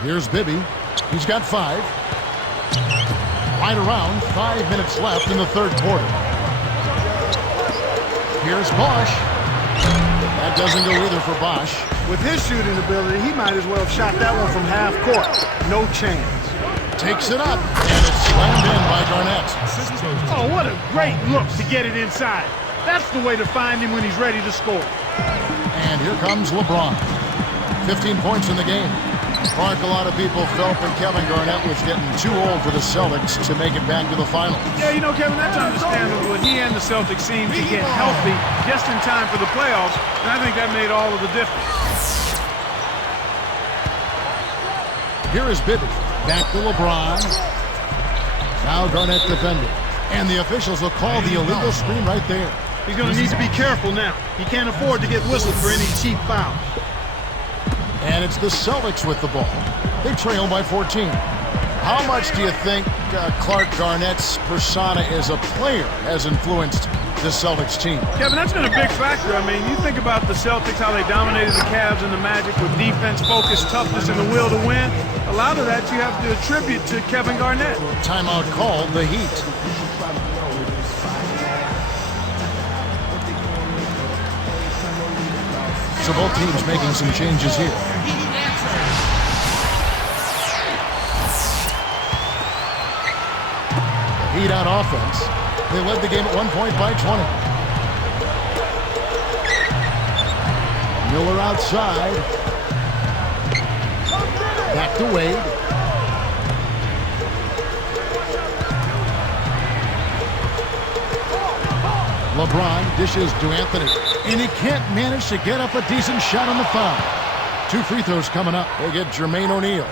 Here's Bibby. He's got 5. Right around 5 minutes left in the third quarter. Here's Bosch. That doesn't go either for Bosch. With his shooting ability, he might as well have shot that one from half court. No chance. Takes it up, and it's slammed in by Garnett. Oh, what a great look to get it inside. That's the way to find him when he's ready to score. And here comes LeBron. 15 points in the game. Mark, a lot of people felt that Kevin Garnett was getting too old for the Celtics to make it back to the finals. Yeah, you know, Kevin, that's understandable. He and the Celtics seemed to get healthy just in time for the playoffs, and I think that made all of the difference. Here is Bibby. Back to LeBron. Now Garnett defending. And the officials will call the illegal screen right there. He's going to need to be careful now. He can't afford to get whistled for any cheap fouls. And it's the Celtics with the ball. They trail by 14. How much do you think Clark Garnett's persona as a player has influenced the Celtics team? Kevin, that's been a big factor. I mean, you think about the Celtics, how they dominated the Cavs and the Magic with defense, focus, toughness, and the will to win. A lot of that you have to attribute to Kevin Garnett. Timeout called, the Heat. So both teams making some changes here. Heat on offense. They led the game at one point by 20. Miller outside. Back to Wade. LeBron dishes to Anthony. And he can't manage to get up a decent shot on the foul. 2 free throws coming up. They get Jermaine O'Neal.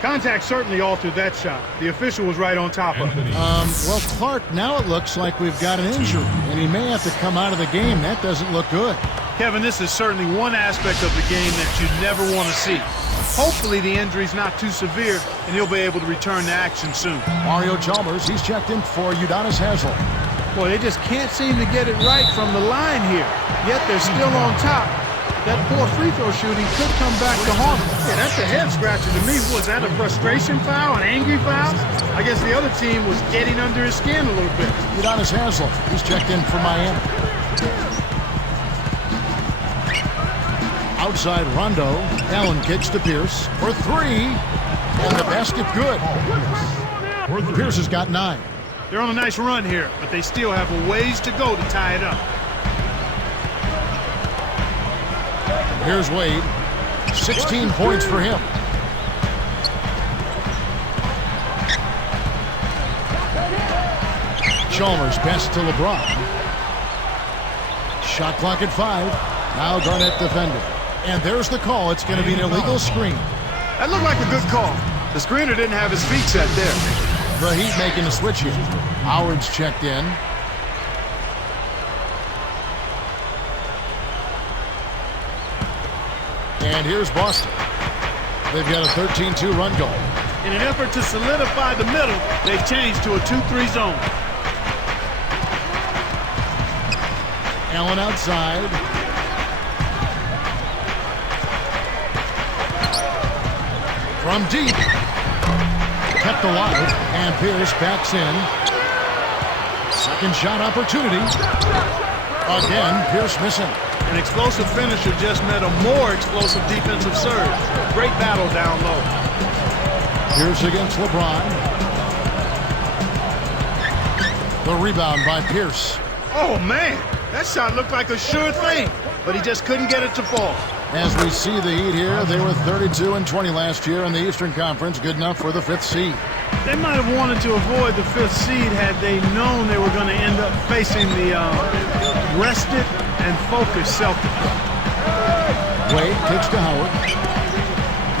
Contact certainly altered that shot. The official was right on top of it. Well, Clark, now it looks like we've got an injury, and he may have to come out of the game. That doesn't look good. Kevin, this is certainly one aspect of the game that you never want to see. Hopefully the injury's not too severe, and he'll be able to return to action soon. Mario Chalmers, he's checked in for Udonis Haslem. Boy, they just can't seem to get it right from the line here. Yet they're still on top. That poor free throw shooting could come back to haunt them. Yeah, that's a head scratcher to me. Was that a frustration foul, an angry foul? I guess the other team was getting under his skin a little bit. Udonis Haslem, he's checked in for Miami. Outside Rondo, Allen kicks to Pierce for 3, and the basket good. Pierce has got 9. They're on a nice run here, but they still have a ways to go to tie it up. Here's Wade. 16 points for him. Chalmers pass to LeBron. Shot clock at 5. Now Garnett defending. And there's the call. It's going to be an illegal screen. That looked like a good call. The screener didn't have his feet set there. The Heat making a switch here. Howard's checked in. And here's Boston. They've got a 13-2 run going. In an effort to solidify the middle, they've changed to a 2-3 zone. Allen outside. From deep. Kept alive. And Pierce backs in. Second shot opportunity. Again, Pierce missing. An explosive finisher just met a more explosive defensive surge. Great battle down low. Pierce against LeBron. The rebound by Pierce. Oh, man. That shot looked like a sure thing, but he just couldn't get it to fall. As we see the Heat here, they were 32-20 last year in the Eastern Conference. Good enough for the 5th seed. They might have wanted to avoid the 5th seed had they known they were going to end up facing the rested and focused Celtics. Wade kicks to Howard.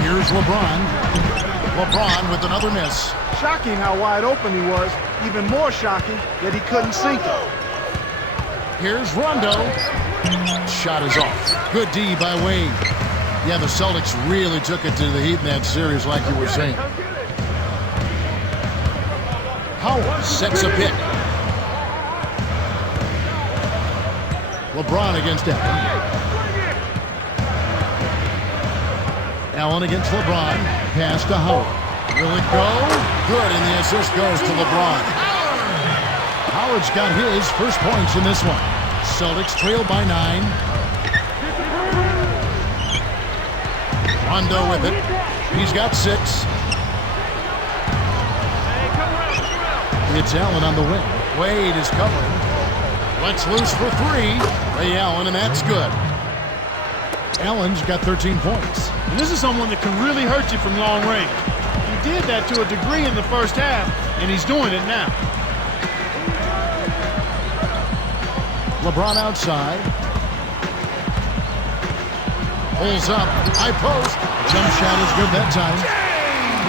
Here's LeBron. LeBron with another miss. Shocking how wide open he was. Even more shocking that he couldn't sink it. Here's Rondo. Shot is off. Good D by Wade. Yeah, the Celtics really took it to the Heat in that series, like you were saying. Howard sets a pick. LeBron against Allen. Allen against LeBron. Pass to Howard. Will it go? Good, and the assist goes to LeBron. Howard's got his first points in this one. Celtics trail by 9. Rondo with it. He's got 6. It's Allen on the wing. Wade is covering. Let's loose for 3. Ray Allen, and that's good. Allen's got 13 points. And this is someone that can really hurt you from long range. He did that to a degree in the first half, and he's doing it now. LeBron outside. Pulls up. High post. Jump shot is good that time.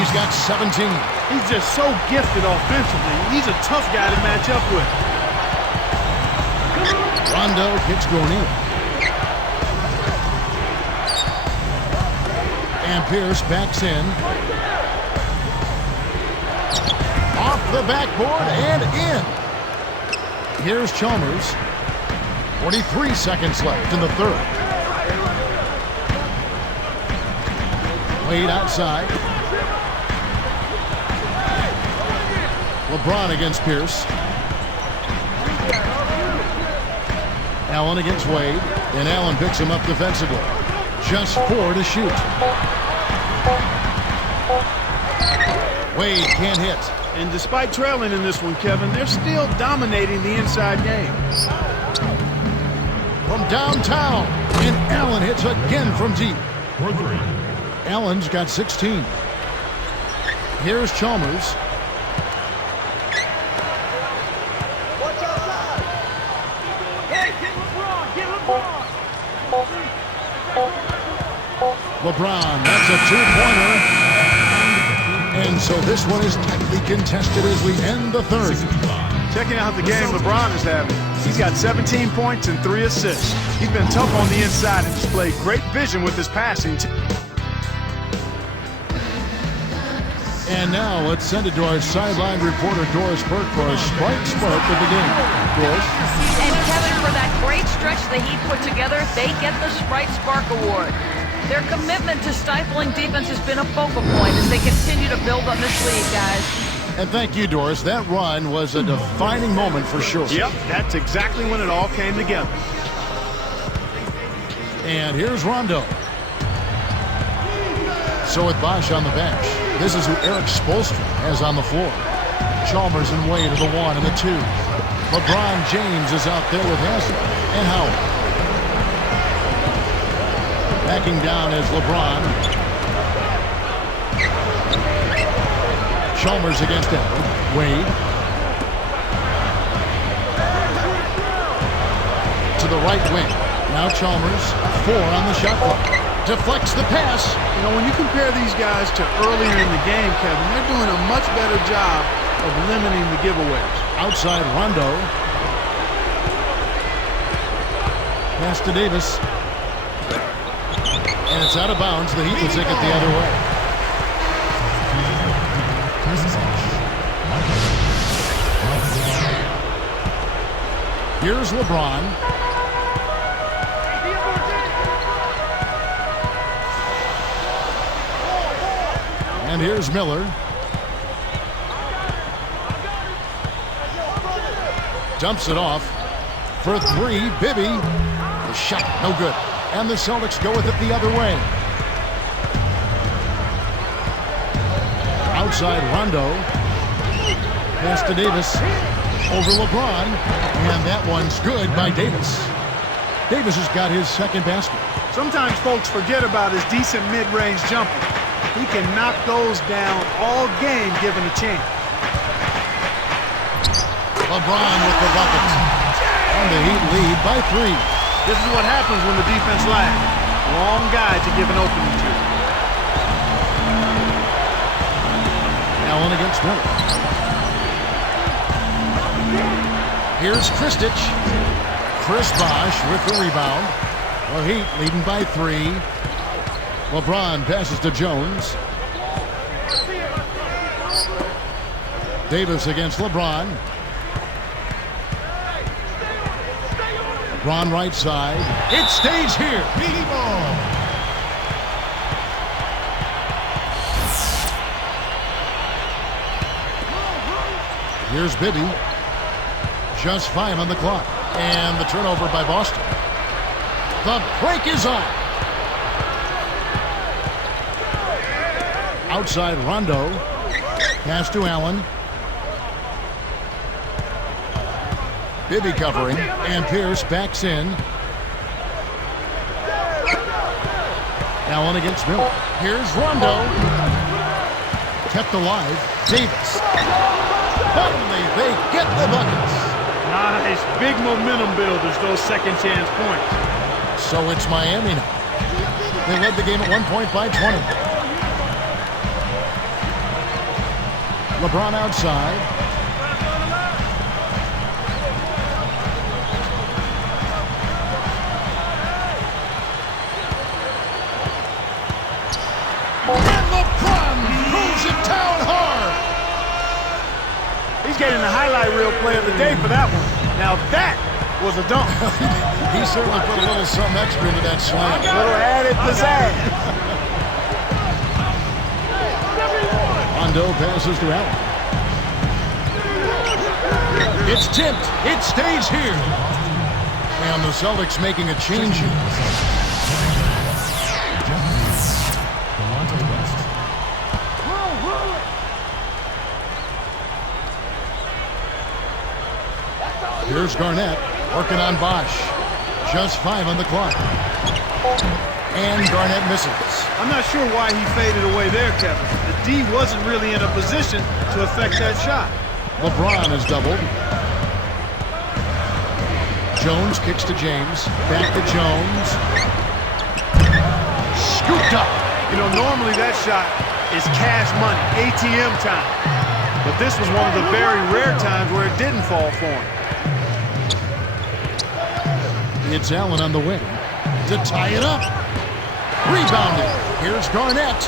He's got 17. He's just so gifted offensively. He's a tough guy to match up with. Rondo kicks to O'Neal. And Pierce backs in. the backboard and in. Here's Chalmers. 43 seconds left in the third. Wade outside. LeBron against Pierce. Allen against Wade. And Allen picks him up defensively. Just 4 to shoot. Wade can't hit. And despite trailing in this one, Kevin, they're still dominating the inside game. From downtown. And Allen hits again from deep. For 3. Allen's got 16. Here's Chalmers. Watch outside. Hey, get LeBron. Get LeBron. LeBron, that's a two-pointer. And so this one is tightly contested as we end the third. Checking out the game LeBron is having. He's got 17 points and 3 assists. He's been tough on the inside and displayed great vision with his passing. And now let's send it to our sideline reporter, Doris Burke, for a Sprite Spark of the game. Doris? And Kevin, for that great stretch the Heat put together, they get the Sprite Spark Award. Their commitment to stifling defense has been a focal point as they continue to build on this lead, guys. And thank you, Doris. That run was a defining moment for sure. Yep, that's exactly when it all came together. And here's Rondo. So with Bosch on the bench, this is who Eric Spoelstra has on the floor. Chalmers and Wade are the 1 and the 2. LeBron James is out there with Haslem and Howard. Backing down is LeBron. Chalmers against Allen. Wade. To the right wing. Now Chalmers. 4 on the shot clock. Deflects the pass. You know, when you compare these guys to earlier in the game, Kevin, they're doing a much better job of limiting the giveaways. Outside Rondo. Pass to Davis. And it's out of bounds. The Heat will take it the other way. Here's LeBron. And here's Miller. Dumps it off. For 3, Bibby. The shot, no good. And the Celtics go with it the other way. Outside Rondo. Pass to Davis. Over LeBron. And that one's good by Davis. Davis has got his second basket. Sometimes folks forget about his decent mid-range jumper. He can knock those down all game given a chance. LeBron with the bucket. And the Heat lead by 3. This is what happens when the defense lags. Wrong guy to give an opening to. Allen against Miller. Here's Kristich. Chris Bosh with the rebound. The Heat leading by 3. LeBron passes to Jones. Davis against LeBron. LeBron right side. It stays here. Here's Bibby. Just 5 on the clock. And the turnover by Boston. The break is on. Outside Rondo. Pass to Allen. Bibby covering. And Pierce backs in. Allen against Miller. Here's Rondo. Kept alive. Davis. Finally, they get the buckets. Nice. Big momentum builders, those second chance points. So it's Miami now. They led the game at one point by 20. LeBron outside. And LeBron moves it down hard. highlight reel play of the day for that one. Now that was a dunk. He certainly put a little something extra into that slam. A little added pizzazz. Rondo passes to Allen. It's tipped. It stays here. And the Celtics making a change here. Here's Garnett working on Bosch. Just 5 on the clock. And Garnett misses. I'm not sure why he faded away there, Kevin. The D wasn't really in a position to affect that shot. LeBron is doubled. Jones kicks to James. Back to Jones. Scooped up. You know, normally that shot is cash money, ATM time. But this was one of the very rare times where it didn't fall for him. It's Allen on the wing to tie it up. Rebounded. Here's Garnett.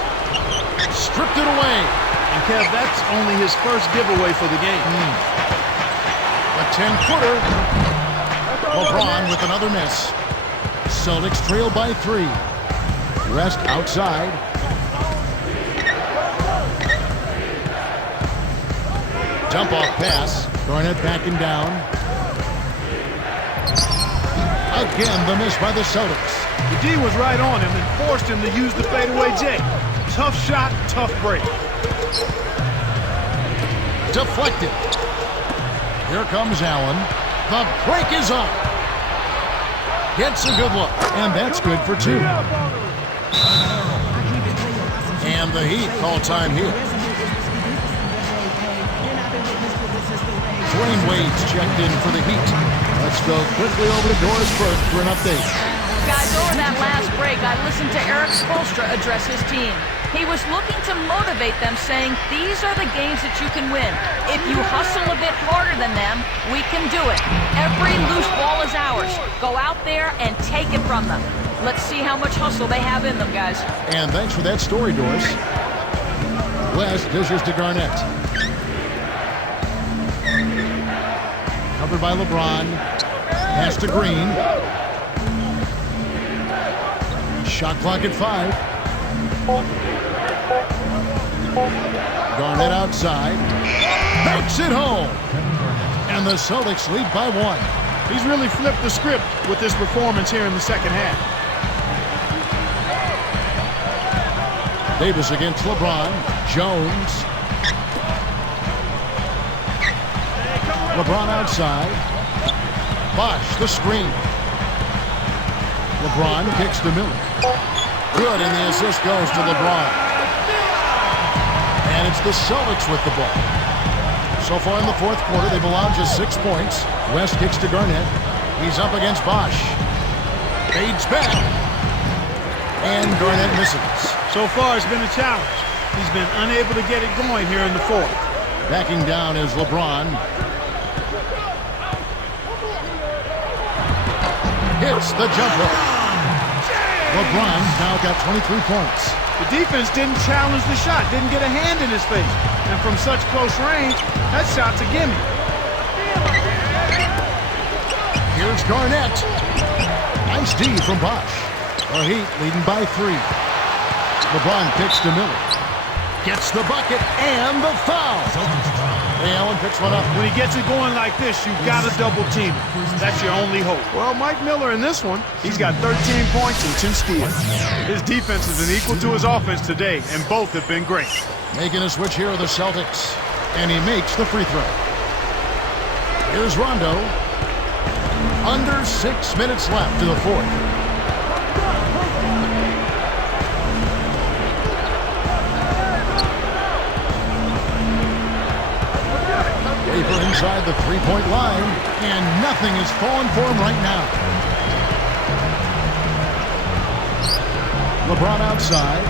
Stripped it away. And Kev, that's only his first giveaway for the game. A 10-footer. LeBron with another miss. Celtics trail by 3. West outside. Dump off pass. Garnett backing down. Again, the miss by the Celtics. The D was right on him and forced him to use the fadeaway J. Tough shot, tough break. Deflected. Here comes Allen. The break is up. Gets a good look. And that's good for 2. And the Heat call time here. Dwayne Wade's checked in for the Heat. Let's go quickly over to Doris Burke for an update. Guys, over that last break, I listened to Eric Spoelstra address his team. He was looking to motivate them, saying, these are the games that you can win. If you hustle a bit harder than them, we can do it. Every loose ball is ours. Go out there and take it from them. Let's see how much hustle they have in them, guys. And thanks for that story, Doris. West dishes to Garnett. Covered by LeBron. Pass to Green. Shot clock at 5. Garnett outside. Makes it home. And the Celtics lead by 1. He's really flipped the script with this performance here in the second half. Davis against LeBron. Jones. LeBron outside. Bosch, the screen. LeBron kicks to Miller. Good, and the assist goes to LeBron. And it's the Celtics with the ball. So far in the fourth quarter, they've allowed just 6 points. West kicks to Garnett. He's up against Bosch. Fades back. And Garnett misses. So far, it's been a challenge. He's been unable to get it going here in the fourth. Backing down is LeBron. Hits the jumper. LeBron's now got 23 points. The defense didn't challenge the shot, didn't get a hand in his face. And from such close range, that shot's a gimme. Here's Garnett. Nice D from Bosch. The Heat leading by 3. LeBron kicks to Miller. Gets the bucket and the foul. Hey, Allen picks one up. When he gets it going like this, you've got to double team him. That's your only hope. Well, Mike Miller in this one, he's got 13 points and 10 steals. His defense is an equal to his offense today, and both have been great. Making a switch here are the Celtics. And he makes the free throw. Here's Rondo. Under 6 minutes left to the fourth. Waver inside the three-point line, and nothing is falling for him right now. LeBron outside.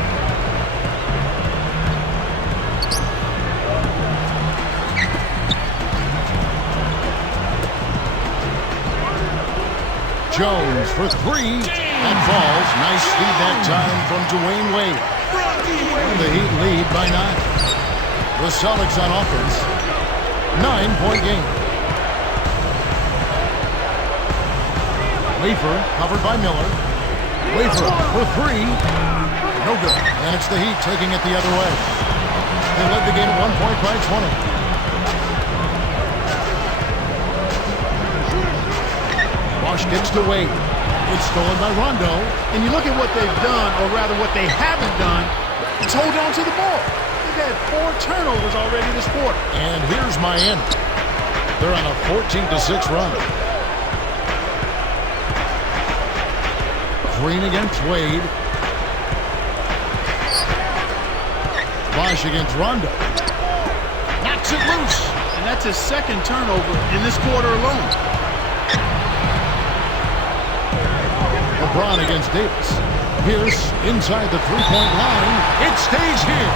Jones for 3. That falls. Nice feed that time from Dwayne Wade. And the Heat lead by 9. The Celtics on offense. 9-point game. Wafer covered by Miller. Wafer for three. No good. And it's the Heat taking it the other way. They led the game at 1 point by 20. Bosh gets to Wade. It's stolen by Rondo. And you look at what they've done, or rather what they haven't done, it's hold on to the ball. They've had 4 turnovers already this quarter. And here's Miami. They're on a 14-6 run. Green against Wade. Bosh against Rondo. Knocks it loose. And that's his second turnover in this quarter alone. LeBron against Davis. Pierce inside the three-point line. It stays here.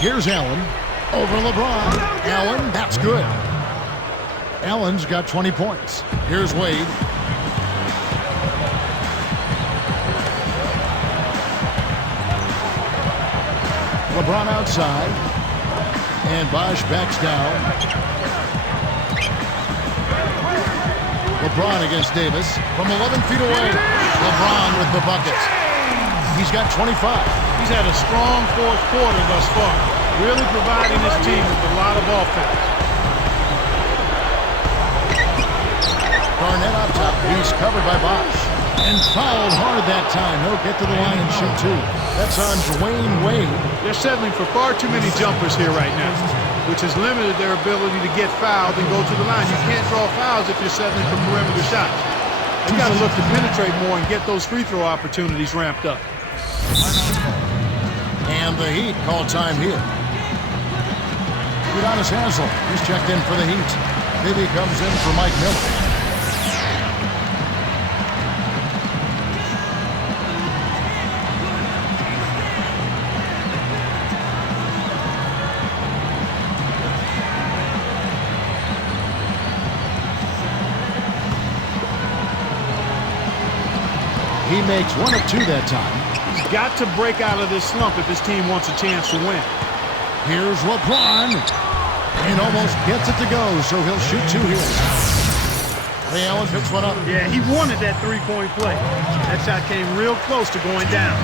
Here's Allen over LeBron. Allen, that's good. Allen's got 20 points. Here's Wade. LeBron outside. And Bosh backs down. LeBron against Davis from 11 feet away. LeBron with the buckets. He's got 25. He's had a strong fourth quarter thus far, really providing his team with a lot of offense. Garnett up top. He's covered by Bosh. And fouled hard that time. He'll get to the line and shoot 2. That's on Dwayne Wade. They're settling for far too many jumpers here right now, which has limited their ability to get fouled and go to the line. You can't draw fouls if you're settling for perimeter shots. They've got to look to penetrate more and get those free throw opportunities ramped up. And the Heat call time here. Udonis Haslem, he's checked in for the Heat. Bibby comes in for Mike Miller. He makes 1 of 2 that time. He's got to break out of this slump if his team wants a chance to win. Here's LeBron. And almost gets it to go, so he'll shoot 2 here. Ray Allen picks one up. Yeah, he wanted that three-point play. That shot came real close to going down.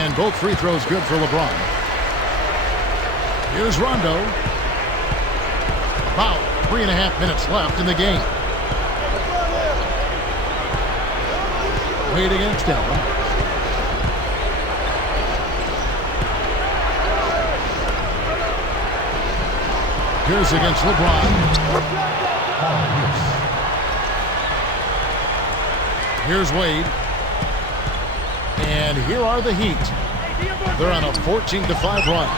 And both free throws good for LeBron. Here's Rondo. About 3.5 minutes left in the game. Wade against Allen. Here's against LeBron. Here's Wade. And here are the Heat. They're on a 14-5 run.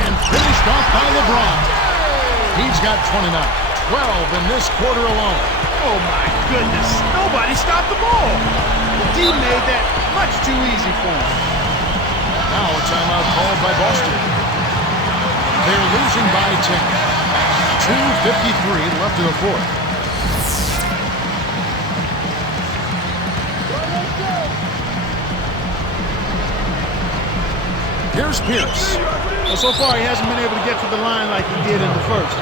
And finished off by LeBron. He's got 29. 12 in this quarter alone. Oh, my goodness. Nobody stopped the ball. The D made that much too easy for him. Now a timeout called by Boston. They're losing by 10. 2:53 left in the fourth. Here's Pierce. Well, so far he hasn't been able to get to the line like he did in the first.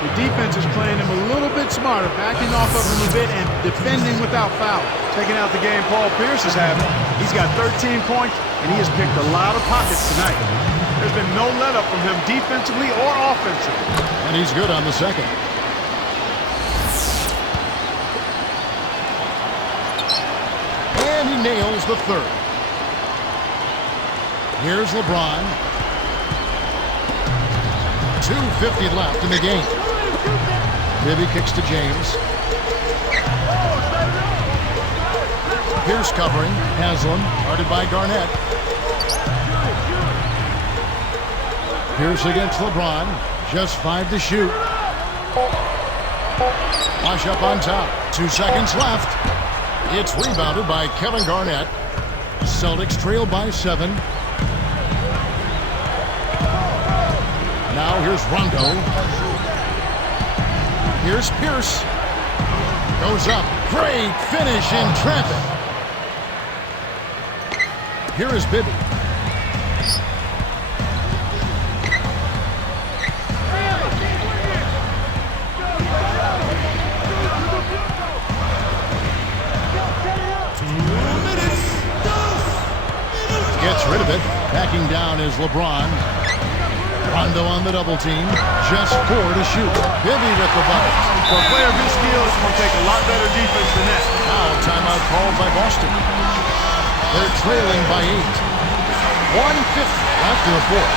The defense is playing him a little bit smarter, backing off of him a bit and defending without foul. Checking out the game Paul Pierce is having. He's got 13 points, and he has picked a lot of pockets tonight. There's been no let-up from him defensively or offensively. And he's good on the second. And he nails the third. Here's LeBron. 2:50 left in the game. Bibby kicks to James. Pierce covering. Haslem, guarded by Garnett. Pierce against LeBron. Just 5 to shoot. Bosh up on top. 2 seconds left. It's rebounded by Kevin Garnett. Celtics trail by 7. Now here's Rondo. Here's Pierce. Goes up. Great finish in traffic. Here is Bibby. Gets rid of it. Backing down is LeBron. Rondo on the double team. Just 4 to shoot. Bibby with the bucket. For a player of his skill, it's going to take a lot better defense than that. Now timeout called by Boston. They're trailing by 8. 1:50 left in the fourth.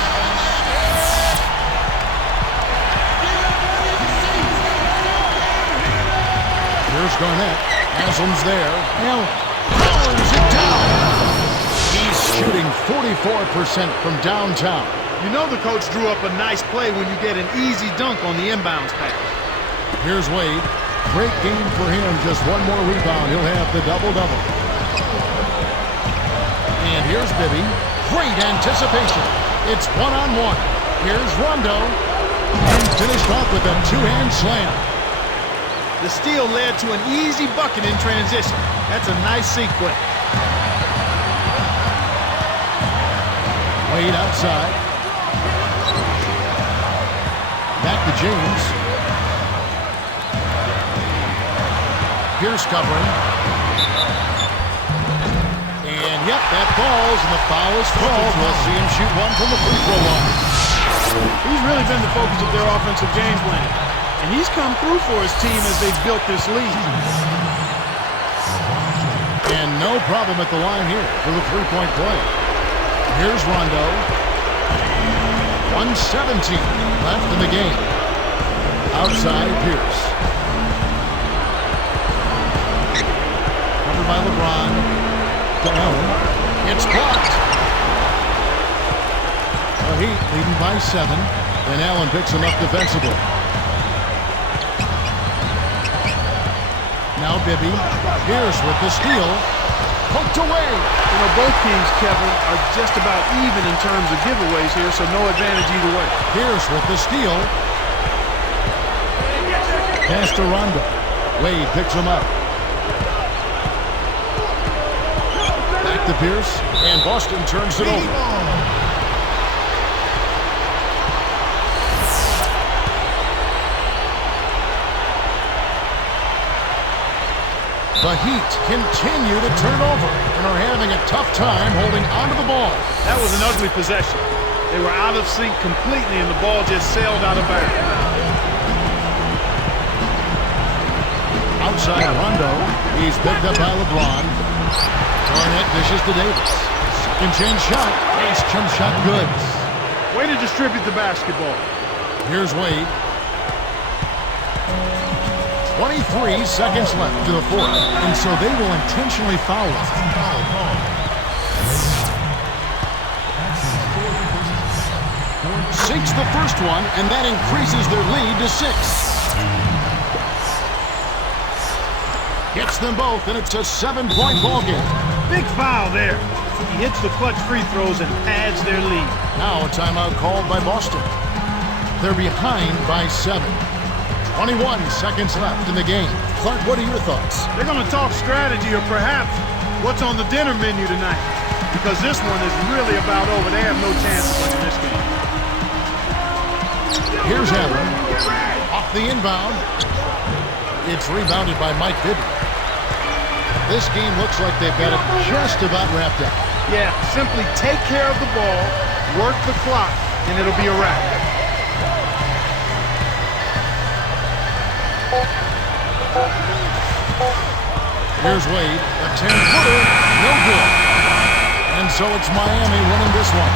Here's Garnett. Haslam's there. Now powers it down. He's shooting 44% from downtown. You know the coach drew up a nice play when you get an easy dunk on the inbounds pass. Here's Wade. Great game for him. Just one more rebound. He'll have the double-double. And here's Bibby. Great anticipation. It's one-on-one. Here's Rondo. And finished off with a two-hand slam. The steal led to an easy bucket in transition. That's a nice sequence. Wade outside. Back to James. Pierce covering. And yep, that falls, and the foul is called. We'll see him shoot one from the free throw line. He's really been the focus of their offensive game plan. And he's come through for his team as they've built this lead. And no problem at the line here for the three-point play. Here's Rondo. 1:17 left in the game. Outside, Pierce. Covered by LeBron. Down. It's blocked. The Heat leading by 7. And Allen picks him up defensively. Now Bibby. Pierce with the steal. Poked away. You know, both teams, Kevin, are just about even in terms of giveaways here, so no advantage either way. Pierce with the steal. Pass to Rondo. Wade picks him up. Back to Pierce, and Boston turns it over. The Heat continue to turn over and are having a tough time holding onto the ball. That was an ugly possession. They were out of sync completely, and the ball just sailed out of bounds. Outside Rondo. He's picked up by LeBron. Garnett dishes to Davis. Second chance shot. Ace jump shot good. Way to distribute the basketball. Here's Wade. 23 seconds left to the fourth, and so they will intentionally foul him. Sinks the first one, and that increases their lead to 6. Gets them both, and it's a 7-point ball game. Big foul there. He hits the clutch free throws and adds their lead. Now a timeout called by Boston. They're behind by 7. 21 seconds left in the game. Clark, what are your thoughts? They're going to talk strategy or perhaps what's on the dinner menu tonight. Because this one is really about over. They have no chance of winning this game. Here's Allen. Off the inbound. It's rebounded by Mike Bibby. This game looks like they've got it just about wrapped up. Yeah, simply take care of the ball, work the clock, and it'll be a wrap. Here's Wade, a 10-footer, no good. And so it's Miami winning this one.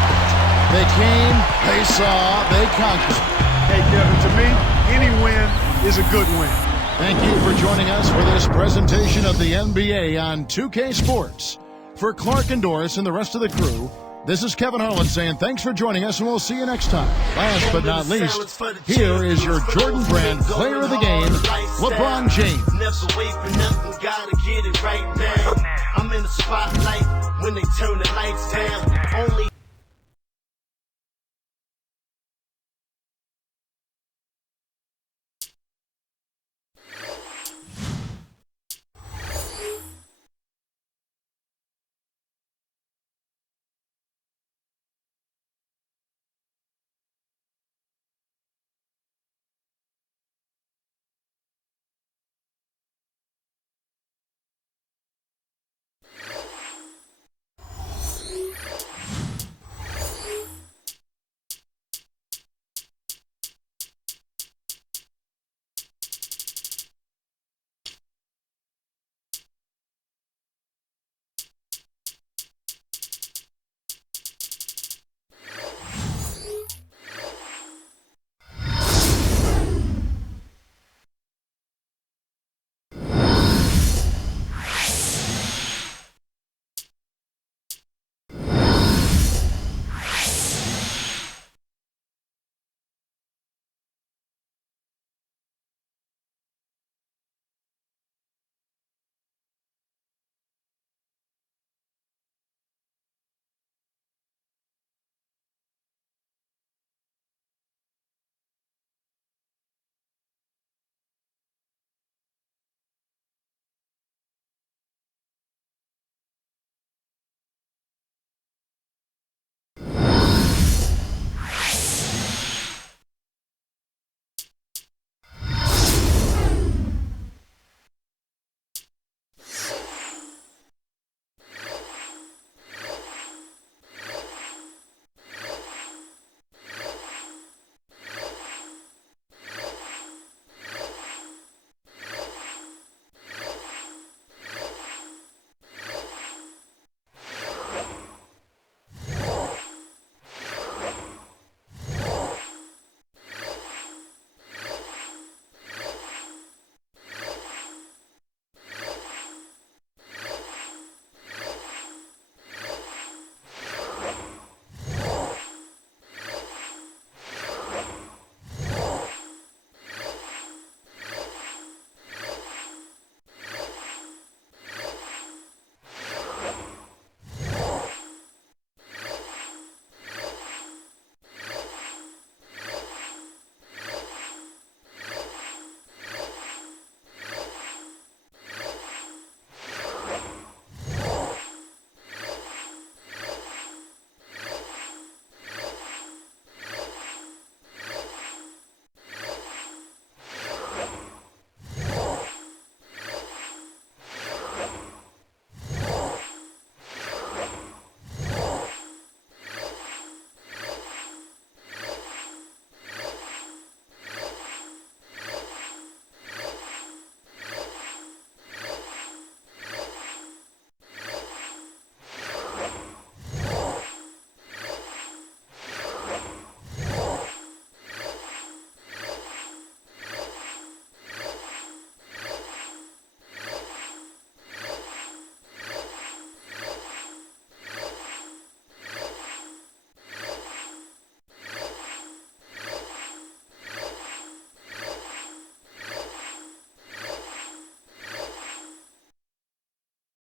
They came, they saw, they conquered. Hey, Kevin, to me, any win is a good win. Thank you for joining us for this presentation of the NBA on 2K Sports. For Clark and Doris and the rest of the crew, this is Kevin Harlan saying thanks for joining us, and we'll see you next time. Last but not least, here is your Jordan Brand player of the game, LeBron James. Never wait for nothing, gotta get it right now. I'm in the spotlight when they turn the lights down. Only